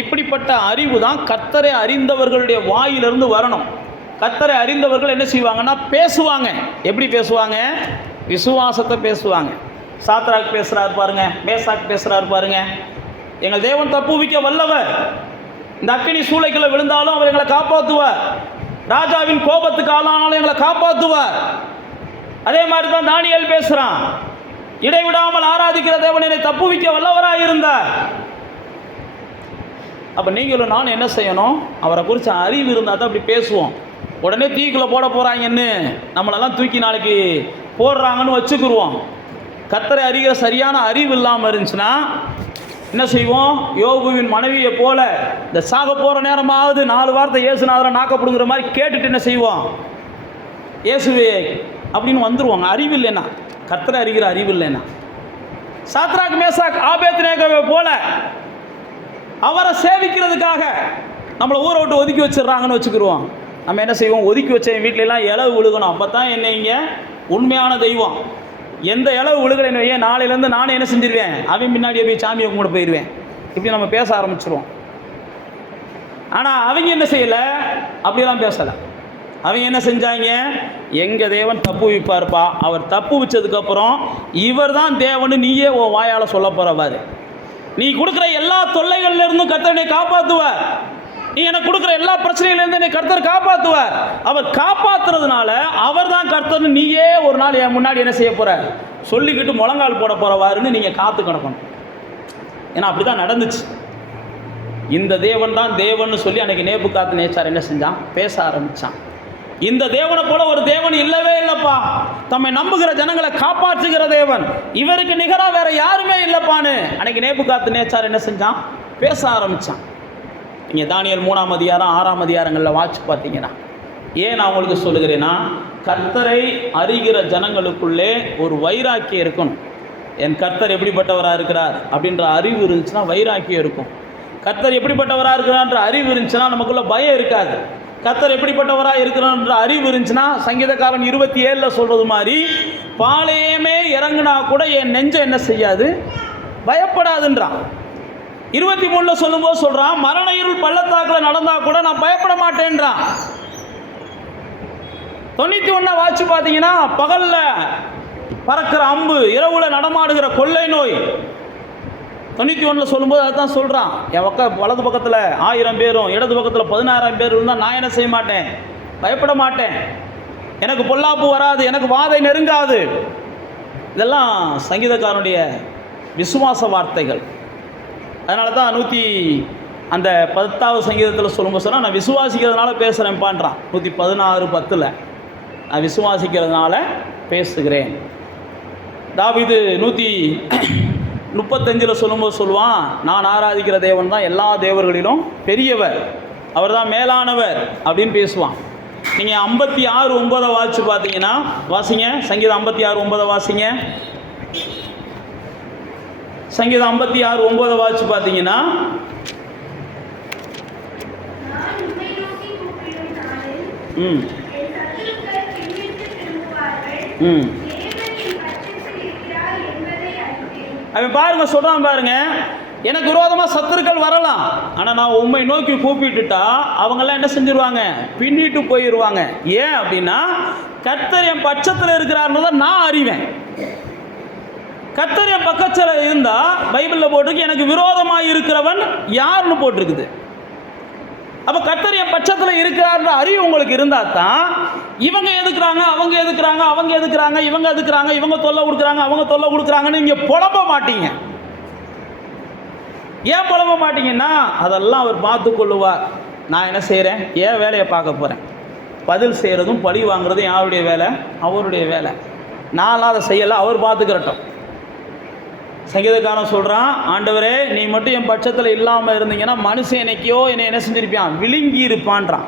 இப்படிப்பட்ட அறிவு தான் கர்த்தரை அறிந்தவர்களுடைய வாயிலிருந்து வரணும். கர்த்தரை அறிந்தவர்கள் என்ன செய்வாங்கன்னா பேசுவாங்க. எப்படி பேசுவாங்க, விசுவாசத்தை பேசுவாங்க. சாத்ராக் பேசுகிறாரு பாருங்க, மேசாக் பேசுகிறாரு பாருங்க, எங்கள் தேவன் தப்புவிக்க வல்லவர், இந்த அக்கினி சூளைக்குள்ள விழுந்தாலும் அவர் எங்களை காப்பாற்றுவார், ராஜாவின் கோபத்துக்கு ஆளானாலும் எங்களை காப்பாற்றுவார். அதே மாதிரி தான் தானியேல் பேசுகிறான், இடைவிடாமல் ஆராதிக்கிற தேவன் என்னை தப்புவிக்க வல்லவராக இருந்தார். அப்போ நீங்களும் நான் என்ன செய்யணும், அவரை குறித்த அறிவு இருந்தால் தான் அப்படி பேசுவோம். உடனே தீக்குள்ளே போட போகிறாங்கன்னு நம்மளெல்லாம் தூக்கி நாளைக்கு போடுறாங்கன்னு வச்சுக்கிடுவோம். கர்த்தரை அறிகிற சரியான அறிவு இல்லாமல் இருந்துச்சுன்னா என்ன செய்வோம், யோபுவின் மனைவியை போல இந்த சாக போகிற நேரமாவது 4 வார்த்தை இயேசுநாதரை நாக்கப்படுங்கிற மாதிரி கேட்டுட்டு என்ன செய்வோம், இயேசுவே அப்படின்னு வந்துடுவாங்க. அறிவு இல்லைன்னா, கர்த்தரை அறிகிற அறிவு இல்லைன்னா. சாத்ராக் மேசாக் ஆபேத்நேகோவை போல அவரை சேவிக்கிறதுக்காக நம்மளை ஊரை விட்டு ஒதுக்கி வச்சிடுறாங்கன்னு வச்சுக்கிடுவோம். நம்ம என்ன செய்வோம், ஒதுக்கி வச்ச வீட்டிலலாம் இலவு விழுகணும், அப்போ தான் என்ன இங்கே உண்மையான தெய்வம். எந்த இலவு விழுகலைன்னு வையன், நாளையிலேருந்து நானும் என்ன செஞ்சிருவேன், அவன் முன்னாடியே போய் சாமியை கும்பிட போயிடுவேன். இப்படி நம்ம பேச ஆரம்பிச்சிருவோம். ஆனால் அவங்க என்ன செய்யலை, அப்படியெல்லாம் பேசலை. அவங்க என்ன செஞ்சாங்க, எங்கள் தேவன் தப்பு வைப்பார்ப்பா, அவர் தப்பு வச்சதுக்கப்புறம் இவர் தான் தேவன் நீயே உன் வாயால் சொல்ல போகிறவாரு, நீ கொடுக்குற எல்லா தொல்லைகள்லேருந்தும் கர்த்தர் என்னை காப்பாற்றுவார், நீ எனக்கு கொடுக்குற எல்லா பிரச்சனையிலேருந்து என்னை கர்த்தர் காப்பாற்றுவார், அவர் காப்பாற்றுறதுனால அவர் தான் கர்த்தர்னு நீயே ஒரு நாள் என் முன்னாடி என்ன செய்ய போகிற சொல்லிக்கிட்டு முழங்கால் போட போகிறவாருன்னு நீங்கள் காத்து கிடக்கணும். ஏன்னா அப்படி தான் நடந்துச்சு. இந்த தேவன் தான் தேவன் சொல்லி அன்றைக்கி நேபுகாத்நேச்சார் என்ன செஞ்சான், பேச ஆரம்பித்தான். இந்த தேவனை போல ஒரு தேவன் இல்லவே இல்லைப்பா, தம்மை நம்புகிற ஜனங்களை காப்பாற்றுகிற தேவன், இவருக்கு நிகராக வேற யாருமே இல்லைப்பான்னு அன்றைக்கி நேபுகாத்நேச்சார் என்ன செஞ்சான், பேச ஆரம்பித்தான். நீங்கள் தானியேல் 3ஆம் அதிகாரம் 6ஆம் அதிகாரங்களில் வாட்சி பார்த்தீங்கன்னா, ஏன் நான் உங்களுக்கு சொல்லுகிறேன்னா, கர்த்தரை அறிகிற ஜனங்களுக்குள்ளே ஒரு வைராக்கியம் இருக்கணும். என் கர்த்தர் எப்படிப்பட்டவராக இருக்கிறார் அப்படின்ற அறிவு இருந்துச்சுன்னா வைராக்கியம் இருக்கும். கர்த்தர் எப்படிப்பட்டவராக இருக்கிறான்ற அறிவு இருந்துச்சுன்னா நமக்குள்ள பயம் இருக்காது. கர்த்தர் எப்படிப்பட்டவராக இருக்கிறான்ற அறிவு இருந்துச்சுன்னா சங்கீதக்காரன் 27 சொல்கிறது மாதிரி, பாளையமே இறங்குனா கூட என் நெஞ்சம் என்ன செய்யாது, பயப்படாதுன்றான். 23 சொல்லும்போது சொல்கிறான், மரண இருள் பள்ளத்தாக்கில் நடந்தால் கூட நான் பயப்பட மாட்டேன்றான். 91 வாட்சி பார்த்தீங்கன்னா, பகலில் பறக்கிற அம்பு, இரவுல நடமாடுகிற கொள்ளை நோய். 91 சொல்லும்போது அதுதான் சொல்கிறான், என் வலது பக்கத்தில் 1000 பேரும் இடது பக்கத்தில் 16000 பேர் இருந்தால் நான் என்ன செய்ய மாட்டேன், பயப்பட மாட்டேன், எனக்கு பொல்லாப்பு வராது, எனக்கு வாதை நெருங்காது. இதெல்லாம் சங்கீதக்காரனுடைய விசுவாச வார்த்தைகள். அதனால தான் 10வது சங்கீதத்தில் சொல்லும்போது சொன்னால், நான் விசுவாசிக்கிறதுனால பேசுகிறேன்ப்பான்றான். 116:10 நான் விசுவாசிக்கிறதுனால பேசுகிறேன். தாவீது 135 சொல்லும்போது சொல்லுவான், நான் ஆராதிக்கிற தேவன் தான் எல்லா தேவர்களிலும் பெரியவர், அவர் தான் மேலானவர் அப்படின்னு பேசுவான். நீங்கள் 56:9 வாட்சி பார்த்தீங்கன்னா, வாசிங்க சங்கீதம் 56:9 வாசிங்க. சங்கீதம் 56:9 வாட்சி பார்த்தீங்கன்னா, அவன் பாருங்க சொல்றான் பாருங்க, எனக்கு விரோதமாக சத்துருக்கள் வரலாம், ஆனால் நான் உம்மை நோக்கி கூப்பிட்டுட்டா அவங்கெல்லாம் என்ன செஞ்சிருவாங்க, பின்னிட்டு போயிடுவாங்க. ஏன் அப்படின்னா, கர்த்தர் என் பட்சத்தில் இருக்கிறார்ன்றதை நான் அறிவேன். கர்த்தர் என் பக்கத்தில் இருந்தால் பைபிளில் போட்டிருக்கு, எனக்கு விரோதமாக இருக்கிறவன் யாருன்னு போட்டிருக்குது. அப்போ கர்த்தர் என் பட்சத்தில் இருக்கிறார்ன்ற அறிவு உங்களுக்கு இருந்தால் தான், இவங்க எதுக்குறாங்க, அவங்க எதுக்குறாங்க, அவங்க எதுக்குறாங்க, இவங்க எதுக்குறாங்க, இவங்க தொல்லை கொடுக்குறாங்க, அவங்க தொல்லை கொடுக்குறாங்கன்னு நீங்கள் புலம்ப மாட்டீங்க. ஏன் புலம்ப மாட்டீங்கன்னா, அதெல்லாம் அவர் பார்த்து கொள்ளுவார். நான் என்ன செய்கிறேன், ஏன் வேலையை பார்க்க போகிறேன். பதில் செய்கிறதும் பழி வாங்குறதும் யாருடைய வேலை, அவருடைய வேலை. நான்லாம் அதை செய்யலை, அவர் பார்த்துக்கிறட்டும். சங்கீதக்காரன் சொல்கிறான், ஆண்டவரே நீ மட்டும் என் பட்சத்தில் இல்லாமல் இருந்தீங்கன்னா மனுஷன் என்னைக்கோ என்னை என்ன செஞ்சிருப்பான், விழுங்கி இருப்பான்றான்.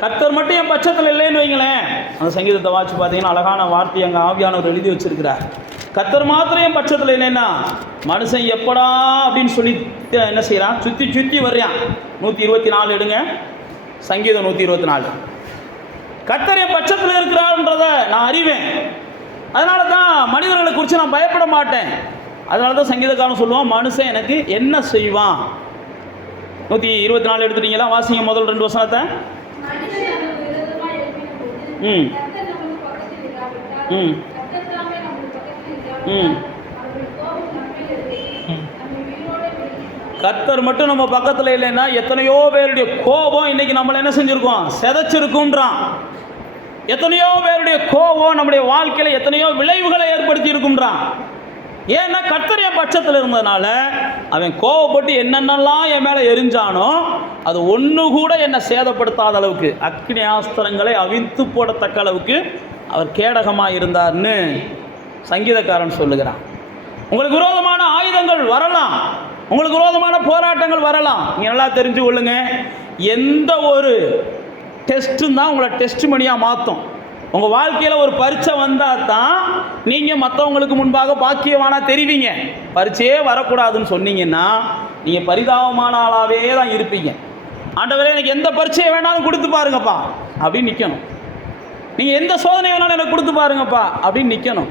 கர்த்தர் மட்டும் என் பட்சத்தில் இல்லைன்னு வைங்களேன். அந்த சங்கீதத்தை வாட்சி பார்த்தீங்கன்னா அழகான வார்த்தை அங்கே ஆவியானவர் எழுதி வச்சிருக்கிறார். கர்த்தர் மாத்திரம் என் பட்சத்தில் இல்லைன்னா மனுஷன் எப்படா அப்படின்னு சொல்லி என்ன செய்யறான், சுற்றி சுற்றி வர்றான். 124 எடுங்க, சங்கீதம் 124. கர்த்தர் என் பட்சத்தில் இருக்கிறார்ன்றதை நான் அறிவேன், அதனால தான் மனிதர்களை குறித்து நான் பயப்பட மாட்டேன். அதனால தான் சங்கீதக்காரன் சொல்லுவான், மனுஷன் எனக்கு என்ன செய்வான். 124 எடுத்துட்டீங்களா, வாசிங்க முதல் 2 வசனத்தை. கர்த்தர் மட்டும் நம்ம பக்கத்தில் இல்லைன்னா எத்தனையோ பேருடைய கோபம் இன்னைக்கு நம்மளை என்ன செஞ்சிருக்கோம், செதைச்சிருக்குன்றான். எத்தனையோ பேருடைய கோபம் நம்முடைய வாழ்க்கையில் எத்தனையோ விளைவுகளை ஏற்படுத்தி இருக்குன்றான். ஏன்னா கர்த்தர் என் பட்சத்தில் இருந்ததுனால அவன் கோபப்பட்டு என்னென்னலாம் என் மேலே எரிஞ்சானோ அது ஒன்று கூட என்னை சேதப்படுத்தாத அளவுக்கு, அக்னி ஆஸ்திரங்களை அவிழ்த்து போடத்தக்க அளவுக்கு அவர் கேடகமாக இருந்தார்னு சங்கீதக்காரன் சொல்லுகிறான். உங்களுக்கு விரோதமான ஆயுதங்கள் வரலாம், உங்களுக்கு விரோதமான போராட்டங்கள் வரலாம். நீங்கள் நல்லா தெரிஞ்சு கொள்ளுங்க, எந்த ஒரு டெஸ்ட்டும் தான் உங்களை டெஸ்ட் மணியாக மாற்றும். உங்கள் வாழ்க்கையில் ஒரு பரீட்சை வந்தால் தான் நீங்கள் மற்றவங்களுக்கு முன்பாக பாக்கியவானா தெரிவிங்க. பரீட்சையே வரக்கூடாதுன்னு சொன்னீங்கன்னா நீங்கள் பரிதாபமான ஆளாகவே தான் இருப்பீங்க. ஆண்டவரே எனக்கு எந்த பரீட்சையை வேணாலும் கொடுத்து பாருங்கப்பா அப்படின்னு நிற்கணும். நீங்கள் எந்த சோதனை வேணாலும் எனக்கு கொடுத்து பாருங்கப்பா அப்படின்னு நிற்கணும்.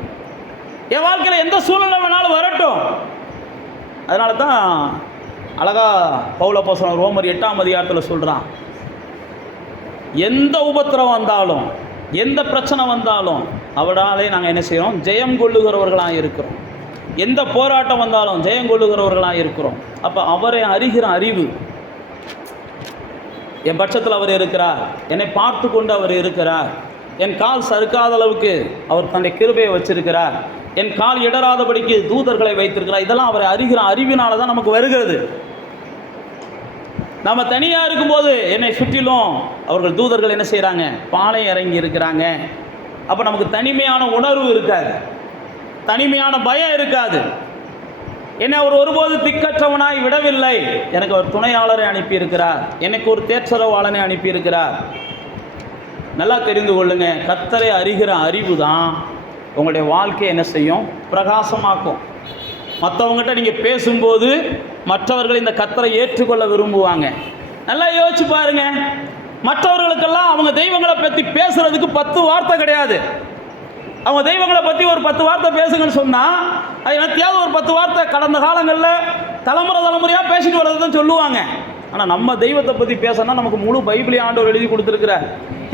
என் வாழ்க்கையில் எந்த சூழ்நிலை வேணாலும் வரட்டும். அதனால தான் அழகா பவுல் அப்போஸ்தலன் ரோமர் 8ஆம் அதிகாரத்தில் சொல்கிறான், எந்த உபத்திரம் வந்தாலும் எந்த பிரச்சனை வந்தாலும் அவராலே நாங்கள் என்ன செய்கிறோம்? ஜெயம் கொள்ளுகிறவர்களாக இருக்கிறோம். எந்த போராட்டம் வந்தாலும் ஜெயம் கொள்ளுகிறவர்களாக இருக்கிறோம். அப்போ அவரை அறிகிற அறிவு, என் பட்சத்தில் அவர் இருக்கிறார், என்னை பார்த்து கொண்டு அவர் இருக்கிறார், என் கால் சறுக்காத அளவுக்கு அவர் தன்னுடைய கிருபையை வச்சிருக்கிறார், என் கால் இடராதபடிக்கு தூதர்களை வைத்திருக்கிறார், இதெல்லாம் அவரை அறிகிற அறிவினால தான் நமக்கு வருகிறது. நம்ம தனியாக இருக்கும்போது என்னை சுற்றிலும் அவர்கள் தூதர்கள் என்ன செய்கிறாங்க? பாளையம் இறங்கி இருக்கிறாங்க. அப்போ நமக்கு தனிமையான உணர்வு இருக்காது, தனிமையான பயம் இருக்காது. என்னை அவர் ஒருபோது திக்கற்றவனாய் விடவில்லை. எனக்கு ஒரு துணையாளரை அனுப்பியிருக்கிறார், எனக்கு ஒரு தேற்றரவாளனை அனுப்பியிருக்கிறார். நல்லா தெரிந்து கொள்ளுங்க, கர்த்தரை அறிகிற அறிவு தான் உங்களுடைய வாழ்க்கையை என்ன செய்யும்? பிரகாசமாக்கும். மற்றவங்ககிட்ட நீங்கள் பேசும்போது மற்றவர்கள் இந்த கர்த்தரை ஏற்றுக்கொள்ள விரும்புவாங்க. நல்லா யோசிச்சு பாருங்க, மற்றவர்களுக்கெல்லாம் அவங்க தெய்வங்களை பற்றி பேசுறதுக்கு 10 வார்த்தை கிடையாது. அவங்க தெய்வங்களை பற்றி ஒரு 10 வார்த்தை பேசுங்கன்னு சொன்னால் அது என்னத்தையாவது ஒரு 10 வார்த்தை கடந்த காலங்களில் தலைமுறையாக பேசிட்டு வர்றது தான் சொல்லுவாங்க. ஆனால் நம்ம தெய்வத்தை பற்றி பேசணும்னா நமக்கு முழு பைபிளையும் ஆண்டவர் எழுதி கொடுத்துருக்கிறார்.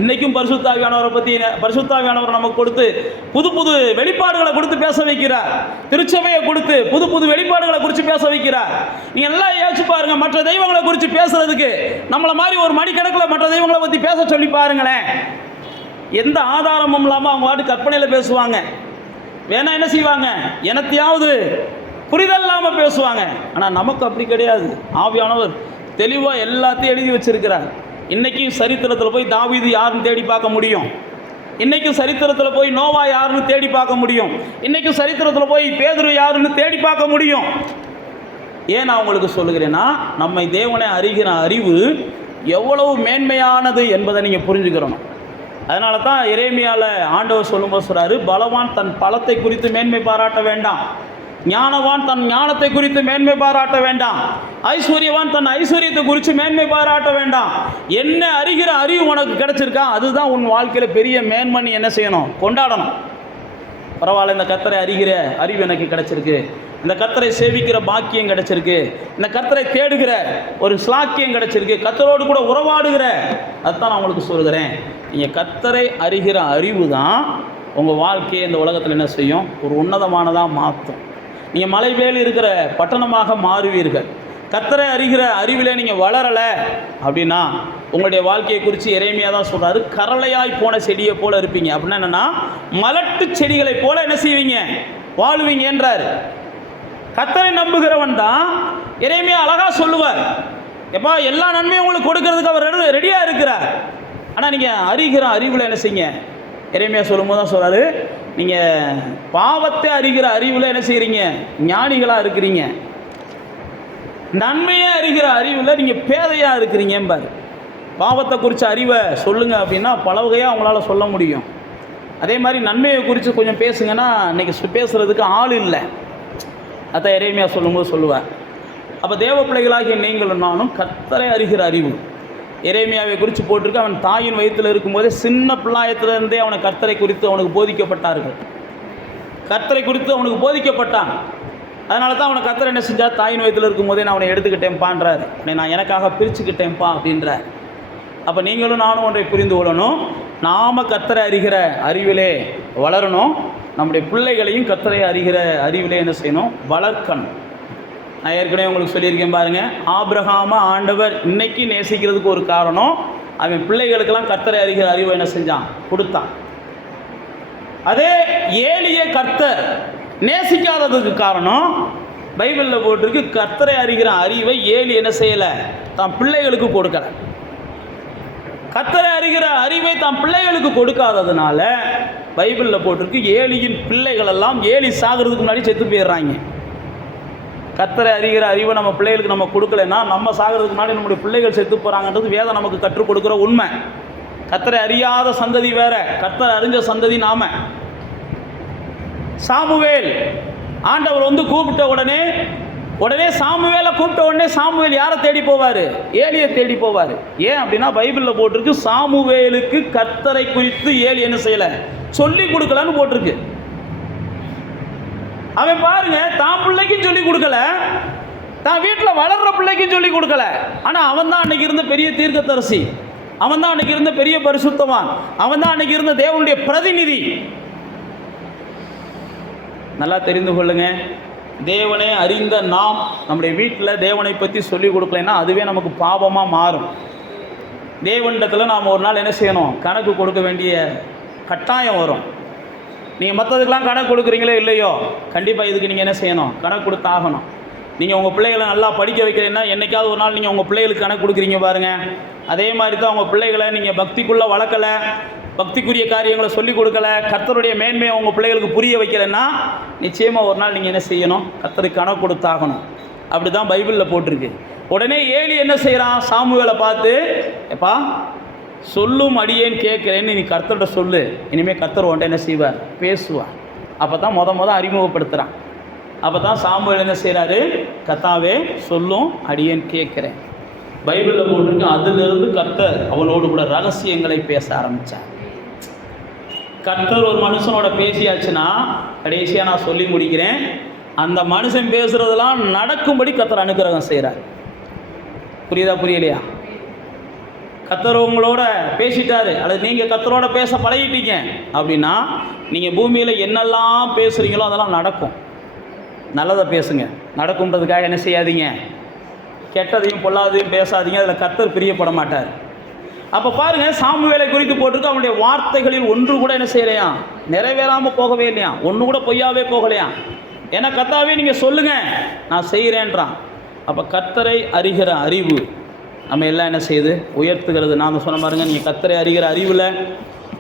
இன்றைக்கும் பரிசுத்தாவியானவரை பற்றி பரிசுத்தாவியானவர் நமக்கு கொடுத்து புது புது வெளிப்பாடுகளை கொடுத்து பேச வைக்கிறார். திருச்சபையை கொடுத்து புது புது வெளிப்பாடுகளை குறித்து பேச வைக்கிறார். நீங்கள் எல்லாம் யோசிச்சு பாருங்க, மற்ற தெய்வங்களை குறித்து பேசுறதுக்கு நம்மளை மாதிரி ஒரு மணிக்கணக்கில் மற்ற தெய்வங்களை பற்றி பேச சொல்லி பாருங்களேன். எந்த ஆதாரமும் இல்லாமல் அவங்க வாட்டு கற்பனையில் பேசுவாங்க. வேணா என்ன செய்வாங்க? எனத்தையாவது புரிதல் இல்லாமல் பேசுவாங்க. ஆனால் நமக்கு அப்படி கிடையாது. ஆவியானவர் தெளிவாக எல்லாத்தையும் எழுதி வச்சிருக்கிறார். இன்றைக்கும் சரித்திரத்தில் போய் தாவீது யாருன்னு தேடி பார்க்க முடியும். இன்றைக்கும் சரித்திரத்தில் போய் நோவா யாருன்னு தேடி பார்க்க முடியும். இன்றைக்கும் சரித்திரத்தில் போய் பேதுரு யாருன்னு தேடி பார்க்க முடியும். ஏன் நான் உங்களுக்கு சொல்லுகிறேன்னா, நம்மை தேவனை அறிகிற அறிவு எவ்வளவு மேன்மையானது என்பதை நீங்கள் புரிஞ்சுக்கிறணும். அதனால தான் எரேமியாவில் ஆண்டவர் சொல்லும்போது சொல்கிறாரு, பலவான் தன் பலத்தை குறித்து மேன்மை பாராட்ட வேண்டாம், ஞானவான் தன் ஞானத்தை குறித்து மேன்மை பாராட்ட வேண்டாம், ஐஸ்வர்யவான் தன் ஐஸ்வர்யத்தை குறித்து மேன்மை பாராட்ட வேண்டாம். என்ன அறிகிற அறிவு உனக்கு கிடைச்சிருக்கா, அதுதான் உன் வாழ்க்கையில் பெரிய மேன்மை. என்ன செய்யணும்? கொண்டாடணும். பரவாயில்ல, இந்த கர்த்தரை அறிகிற அறிவு எனக்கு கிடைச்சிருக்கு, இந்த கர்த்தரை சேவிக்கிற பாக்கியம் கிடைச்சிருக்கு, இந்த கர்த்தரை தேடுகிற ஒரு ஸ்லாக்கியம் கிடைச்சிருக்கு, கர்த்தரோடு கூட உறவாடுகிற, அதுதான் நான் உங்களுக்கு சொல்கிறேன். நீங்கள் கர்த்தரை அறிகிற அறிவு தான் உங்கள் வாழ்க்கையை இந்த உலகத்தில் என்ன செய்யும்? ஒரு உன்னதமானதாக மாற்றும். நீங்கள் மலை மேல் இருக்கிற பட்டணமாக மாறுவீர்கள். கர்த்தரை அறிகிற அறிவிலே நீங்கள் வளரலை அப்படின்னா உங்களுடைய வாழ்க்கையை குறித்து எரேமியா தான் சொல்கிறாரு, கரளையாய் போன செடியை போல் இருப்பீங்க. அப்படின்னா என்னென்னா, மலட்டு செடிகளை போல் என்ன செய்வீங்க? வாழ்வீங்கன்றார். கர்த்தரை நம்புகிறவன் தான் எரேமியா அழகாக சொல்லுவார், எப்பா எல்லா நன்மையும் உங்களுக்கு கொடுக்கறதுக்கு அவர் ரெடியாக இருக்கிறார். ஆனால் நீங்கள் அறிகிற அறிவில் என்ன செய்யுங்க? எரேமியா சொல்லும்போது தான் சொல்கிறாரு, நீங்கள் பாவத்தை அறிகிற அறிவில் என்ன செய்கிறீங்க? ஞானிகளாக இருக்கிறீங்க. நன்மையை அறிகிற அறிவில் நீங்கள் பேதையாக இருக்கிறீங்கம்பார். பாவத்தை குறித்த அறிவை சொல்லுங்கள் அப்படின்னா பல வகையாக அவங்களால சொல்ல முடியும். அதே மாதிரி நன்மையை குறித்து கொஞ்சம் பேசுங்கன்னா இன்றைக்கி பேசுகிறதுக்கு ஆள் இல்லை. அதான் எரேமியா சொல்லும்போது சொல்லுவார். அப்போ தேவ பிள்ளைகளாகிய நீங்களும் நானும் கர்த்தரை அறிகிற அறிவு, எரேமியாவை குறித்து போட்டிருக்கு. அவன் தாயின் வயிற்றில் இருக்கும்போதே சின்ன பிள்ளாயத்திலிருந்தே அவனை கர்த்தரை குறித்து அவனுக்கு போதிக்கப்பட்டார்கள். கர்த்தரை குறித்து அவனுக்கு போதிக்கப்பட்டான். அதனால தான் அவனை கர்த்தர் என்ன செஞ்சால், தாயின் வயிற்றில் இருக்கும்போதே நான் அவனை எடுத்துக்கிட்டேன்ப்பான்றார், நான் எனக்காக பிரிச்சுக்கிட்டேன்ப்பா அப்படின்றார். அப்போ நீங்களும் நானும் ஒன்றை புரிந்து கொள்ளணும், நாம் கர்த்தரை அறிகிற அறிவிலே வளரணும், நம்முடைய பிள்ளைகளையும் கர்த்தரை அறிகிற அறிவிலே என்ன செய்யணும்? வளர்க்கணும். நான் ஏற்கனவே உங்களுக்கு சொல்லியிருக்கேன் பாருங்கள், ஆபிரகாம ஆண்டவர் இன்னைக்கு நேசிக்கிறதுக்கு ஒரு காரணம், அவன் பிள்ளைகளுக்கெல்லாம் கர்த்தரை அறிகிற அறிவை என்ன செஞ்சான்? கொடுத்தான். அதே ஏலிய கர்த்தர் நேசிக்காததுக்கு காரணம் பைபிளில் போட்டிருக்கு, கர்த்தரை அறிகிற அறிவை ஏலி என்ன செய்யலை? தான் பிள்ளைகளுக்கு கொடுக்கல. கர்த்தரை அறிகிற அறிவை தான் பிள்ளைகளுக்கு கொடுக்காததுனால பைபிளில் போட்டிருக்கு, ஏலியின் பிள்ளைகள் எல்லாம் ஏலி சாகிறதுக்கு முன்னாடி செத்து போயிடுறாங்க. கர்த்தரை அறிகிற அறிவை நம்ம பிள்ளைகளுக்கு நம்ம கொடுக்கலைன்னா நம்ம சாகிறதுக்கு முன்னாடி நம்முடைய பிள்ளைகள் செத்து போகிறாங்கன்றது வேதம் நமக்கு கற்றுக் கொடுக்குற உண்மை. கர்த்தரை அறியாத சந்ததி வேற, கர்த்தரை அறிஞ்ச சந்ததி நாம. சாமுவேல் ஆண்டவர் கூப்பிட்ட உடனே சாமுவேலை கூப்பிட்ட உடனே சாமுவேல் யாரை தேடி போவார்? ஏலியை தேடி போவார். ஏன் அப்படின்னா பைபிளில் போட்டிருக்கு, சாமுவேலுக்கு கர்த்தரை குறித்து ஏலி என்ன செய்யலை? சொல்லி கொடுக்கலன்னு போட்டிருக்கு. அவன் பாருங்க, தான் பிள்ளைக்கும் சொல்லி கொடுக்கல, தான் வீட்டில் வளர்ற பிள்ளைக்கும் சொல்லி கொடுக்கல. ஆனால் அவன் தான் அன்னைக்கு இருந்த பெரிய தீர்க்கதரிசி, அவன் தான் அன்னைக்கு இருந்த பெரிய பரிசுத்தவான், அவன் தான் அன்னைக்கு இருந்த தேவனுடைய பிரதிநிதி. நல்லா தெரிந்து கொள்ளுங்க, தேவனை அறிந்த நாம் நம்முடைய வீட்டில் தேவனை பற்றி சொல்லிக் கொடுக்கலைன்னா அதுவே நமக்கு பாவமாக மாறும். தேவனிடத்தில் நாம் ஒரு நாள் என்ன செய்யணும், கணக்கு கொடுக்க வேண்டிய கட்டாயம் வரும். நீங்கள் மற்றதுக்கெல்லாம் கணக்கு கொடுக்குறீங்களோ இல்லையோ, கண்டிப்பாக இதுக்கு நீங்கள் என்ன செய்யணும், கணக்கு கொடுத்தாகணும். நீங்கள் உங்கள் பிள்ளைகளை நல்லா படிக்க வைக்கிறீங்கன்னா என்றைக்காவது ஒரு நாள் நீங்கள் உங்கள் பிள்ளைகளுக்கு கணக்கு கொடுக்குறீங்க பாருங்கள். அதே மாதிரி தான் உங்கள் பிள்ளைகளை நீங்கள் பக்திக்குள்ளே வளர்க்கலை, பக்திக்குரிய காரியங்களை சொல்லிக் கொடுக்கல, கர்த்தருடைய மேன்மையை உங்கள் பிள்ளைகளுக்கு புரிய வைக்கலைன்னா நிச்சயமாக ஒரு நாள் நீங்கள் என்ன செய்யணும், கர்த்தருக்கு கணக்கு கொடுத்தாகணும். அப்படி தான் பைபிளில் போட்டிருக்கு. உடனே ஏலி என்ன செய்கிறான், சாமுவேலை பார்த்து, எப்பா சொல்லும் அடியேன்னு கேட்குறேன்னு நீ கர்த்தர்கிட்ட சொல்லு, இனிமேல் கர்த்தர் உன்ட்ட என்ன செய்வார், பேசுவார். அப்போ தான் முத அறிமுகப்படுத்துகிறான். அப்போ தான் சாமுவேல் என்ன செய்கிறாரு, கர்த்தாவே சொல்லும் அடியேன்னு கேட்குறேன். பைபிளில் போட்டிருக்கு. அதிலிருந்து கர்த்தர் அவனோடு கூட ரகசியங்களை பேச ஆரம்பித்தார். கர்த்தர் ஒரு மனுஷனோட பேசியாச்சுன்னா கடைசியாக நான் சொல்லி முடிக்கிறேன், அந்த மனுஷன் பேசுகிறதெல்லாம் நடக்கும்படி கர்த்தர் அனுக்கிரகம் செய்கிறார். புரியுதா புரியலையா? கர்த்தர் உங்களோட பேசிட்டாரு, அல்லது நீங்கள் கர்த்தரோட பேச பழகிட்டீங்க அப்படின்னா நீங்கள் பூமியில் என்னெல்லாம் பேசுகிறீங்களோ அதெல்லாம் நடக்கும். நல்லதை பேசுங்க, நடக்கும்ன்றதுக்காக என்ன செய்யாதீங்க, கெட்டதையும் பொல்லாதையும் பேசாதீங்க, அதில் கர்த்தர் பிரியப்பட மாட்டார். அப்போ பாருங்கள், சாமுவேலை குறித்து போட்டிருக்கு, அவனுடைய வார்த்தைகளில் ஒன்று கூட என்ன செய்யலையா, நிறைவேறாமல் போகவே இல்லையா, ஒன்று கூட பொய்யாவே போகலையா. ஏன்னா கர்த்தாவே நீங்கள் சொல்லுங்கள் நான் செய்கிறேன்றான். அப்போ கர்த்தரை அறிகிற அறிவு நம்ம எல்லாம் என்ன செய்யுது, உயர்த்துகிறது. நான் சொன்ன பாருங்கள், நீங்கள் கர்த்தரை அறிகிற அறிவில்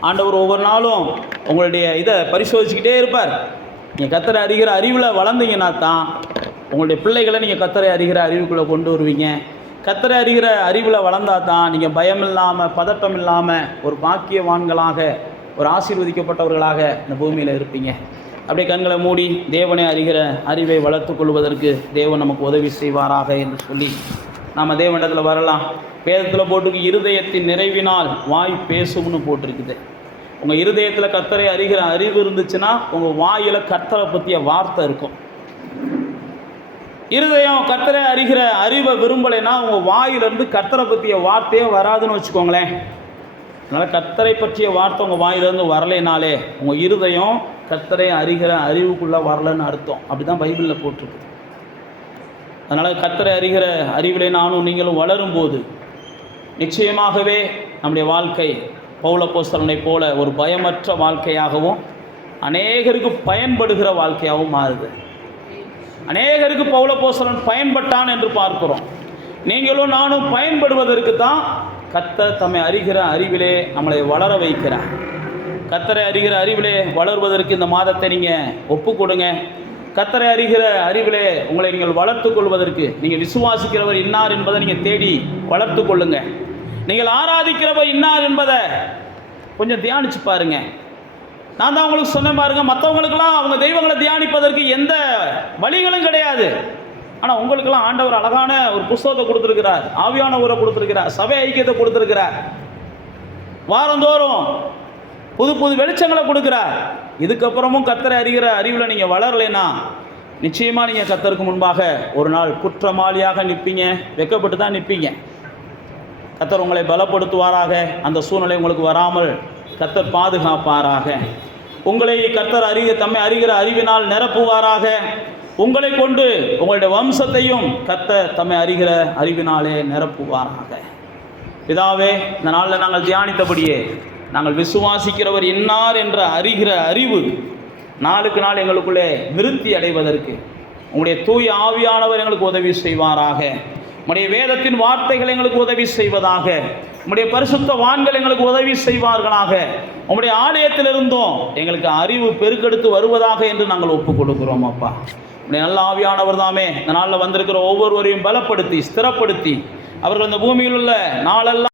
ஆண்டவர் ஒவ்வொரு நாளும் உங்களுடைய இதை பரிசோதிச்சுக்கிட்டே இருப்பார். நீங்கள் கர்த்தரை அறிகிற அறிவில் வளர்ந்தீங்கன்னா தான் உங்களுடைய பிள்ளைகளை நீங்கள் கர்த்தரை அறிகிற அறிவுக்குள்ளே கொண்டு வருவீங்க. கர்த்தரை அறிகிற அறிவில் வளர்ந்தால் தான் நீங்கள் பயம் இல்லாமல் பதட்டம் இல்லாமல் ஒரு பாக்கியவான்களாக, ஒரு ஆசீர்வதிக்கப்பட்டவர்களாக இந்த பூமியில் இருப்பீங்க. அப்படியே கண்களை மூடி தேவனை அறிகிற அறிவை வளர்த்து கொள்வதற்கு தேவன் நமக்கு உதவி செய்வாராக என்று சொல்லி நாம் தேவனிடத்தில் வரலாம். வேதத்தில் போட்டிருக்கு, இருதயத்தின் நிறைவினால் வாய் பேசும்னு போட்டிருக்குது. உங்கள் இருதயத்தில் கர்த்தரை அறிகிற அறிவு இருந்துச்சுன்னா உங்கள் வாயில் கர்த்தரை பற்றிய வார்த்தை இருக்கும். இருதயம் கர்த்தரை அறிகிற அறிவை விரும்பலைன்னா உங்கள் வாயிலிருந்து கர்த்தரை பற்றிய வார்த்தையே வராதுன்னு வச்சுக்கோங்களேன். அதனால் கர்த்தரை பற்றிய வார்த்தை உங்கள் வாயிலிருந்து வரலைனாலே உங்கள் இருதயம் கர்த்தரை அறிகிற அறிவுக்குள்ளே வரலன்னு அர்த்தம். அப்படி தான் பைபிளில் போட்டிருக்கு. அதனால் கர்த்தரை அறிகிற அறிவிலே நானும் நீங்களும் வளரும்போது நிச்சயமாகவே நம்முடைய வாழ்க்கை பவுலப்போஸ்தலனை போல ஒரு பயமற்ற வாழ்க்கையாகவும் அநேகருக்கு பயன்படுகிற வாழ்க்கையாகவும் மாறுது. அநேகருக்கு பவுலப்போஸ்தலன் பயன்பட்டான் என்று பார்க்கிறோம். நீங்களும் நானும் பயன்படுவதற்கு தான் கர்த்தர் தம்மை அறிகிற அறிவிலே நம்மளை வளர வைக்கிறார். கர்த்தரை அறிகிற அறிவிலே வளர்வதற்கு இந்த மாதத்தை நீங்கள் ஒப்பு கொடுங்க. கர்த்தரை அறிகிற அறிவிலே உங்களை நீங்கள் வளர்த்து கொள்வதற்கு, நீங்கள் விசுவாசிக்கிறவர் இன்னார் என்பதை நீங்கள் தேடி வளர்த்து கொள்ளுங்க. நீங்கள் ஆராதிக்கிறவர் இன்னார் என்பதை கொஞ்சம் தியானிச்சு பாருங்க. நான் தான் உங்களுக்கு சொன்ன பாருங்க, மற்றவங்களுக்கெல்லாம் அவங்க தெய்வங்களை தியானிப்பதற்கு எந்த வழிகளும் கிடையாது. ஆனால் உங்களுக்கெல்லாம் ஆண்டவர் அழகான ஒரு புஸ்தகத்தை கொடுத்துருக்கிறார், ஆவியான ஊரை கொடுத்துருக்கிறார், சபை ஐக்கியத்தை கொடுத்துருக்கிறார், வாரந்தோறும் புது புது வெளிச்சங்களை கொடுக்குறார். இதுக்கப்புறமும் கர்த்தரை அறிகிற அறிவில் நீங்கள் வளரலைன்னா நிச்சயமாக நீங்கள் கர்த்தருக்கு முன்பாக ஒரு நாள் குற்றமாளியாக நிற்பீங்க, வெக்கப்பட்டு தான் நிற்பீங்க. கர்த்தர் உங்களை பலப்படுத்துவாராக. அந்த சூழ்நிலை உங்களுக்கு வராமல் கர்த்தர் பாதுகாப்பாராக. உங்களை கர்த்தர் தம்மை அறிகிற அறிவினால் நிரப்புவாராக. உங்களை கொண்டு உங்களுடைய வம்சத்தையும் கர்த்தர் தம்மை அறிகிற அறிவினாலே நிரப்புவாராக. பிதாவே, இந்த நாளில் நாங்கள் தியானித்தபடியே நாங்கள் விசுவாசிக்கிறவர் இன்னார் என்ற அறிகிற அறிவு நாளுக்கு நாள் எங்களுக்குள்ளே விருத்தி அடைவதற்கு உங்களுடைய தூய ஆவியானவர் எங்களுக்கு உதவி செய்வாராக. உம்முடைய வேதத்தின் வார்த்தைகள் எங்களுக்கு உதவி செய்வதாக. உம்முடைய பரிசுத்த வான்கள் எங்களுக்கு உதவி செய்வார்களாக. உம்முடைய ஆலயத்திலிருந்தும் எங்களுக்கு அறிவு பெருக்கெடுத்து வருவதாக என்று நாங்கள் ஒப்புக் கொடுக்கிறோம். அப்பா, உம்முடைய நல்ல ஆவியானவர் தாமே இந்த நாளில் வந்திருக்கிற ஒவ்வொருவரையும் பலப்படுத்தி ஸ்திரப்படுத்தி அவர்கள் இந்த பூமியில் உள்ள நாளெல்லாம்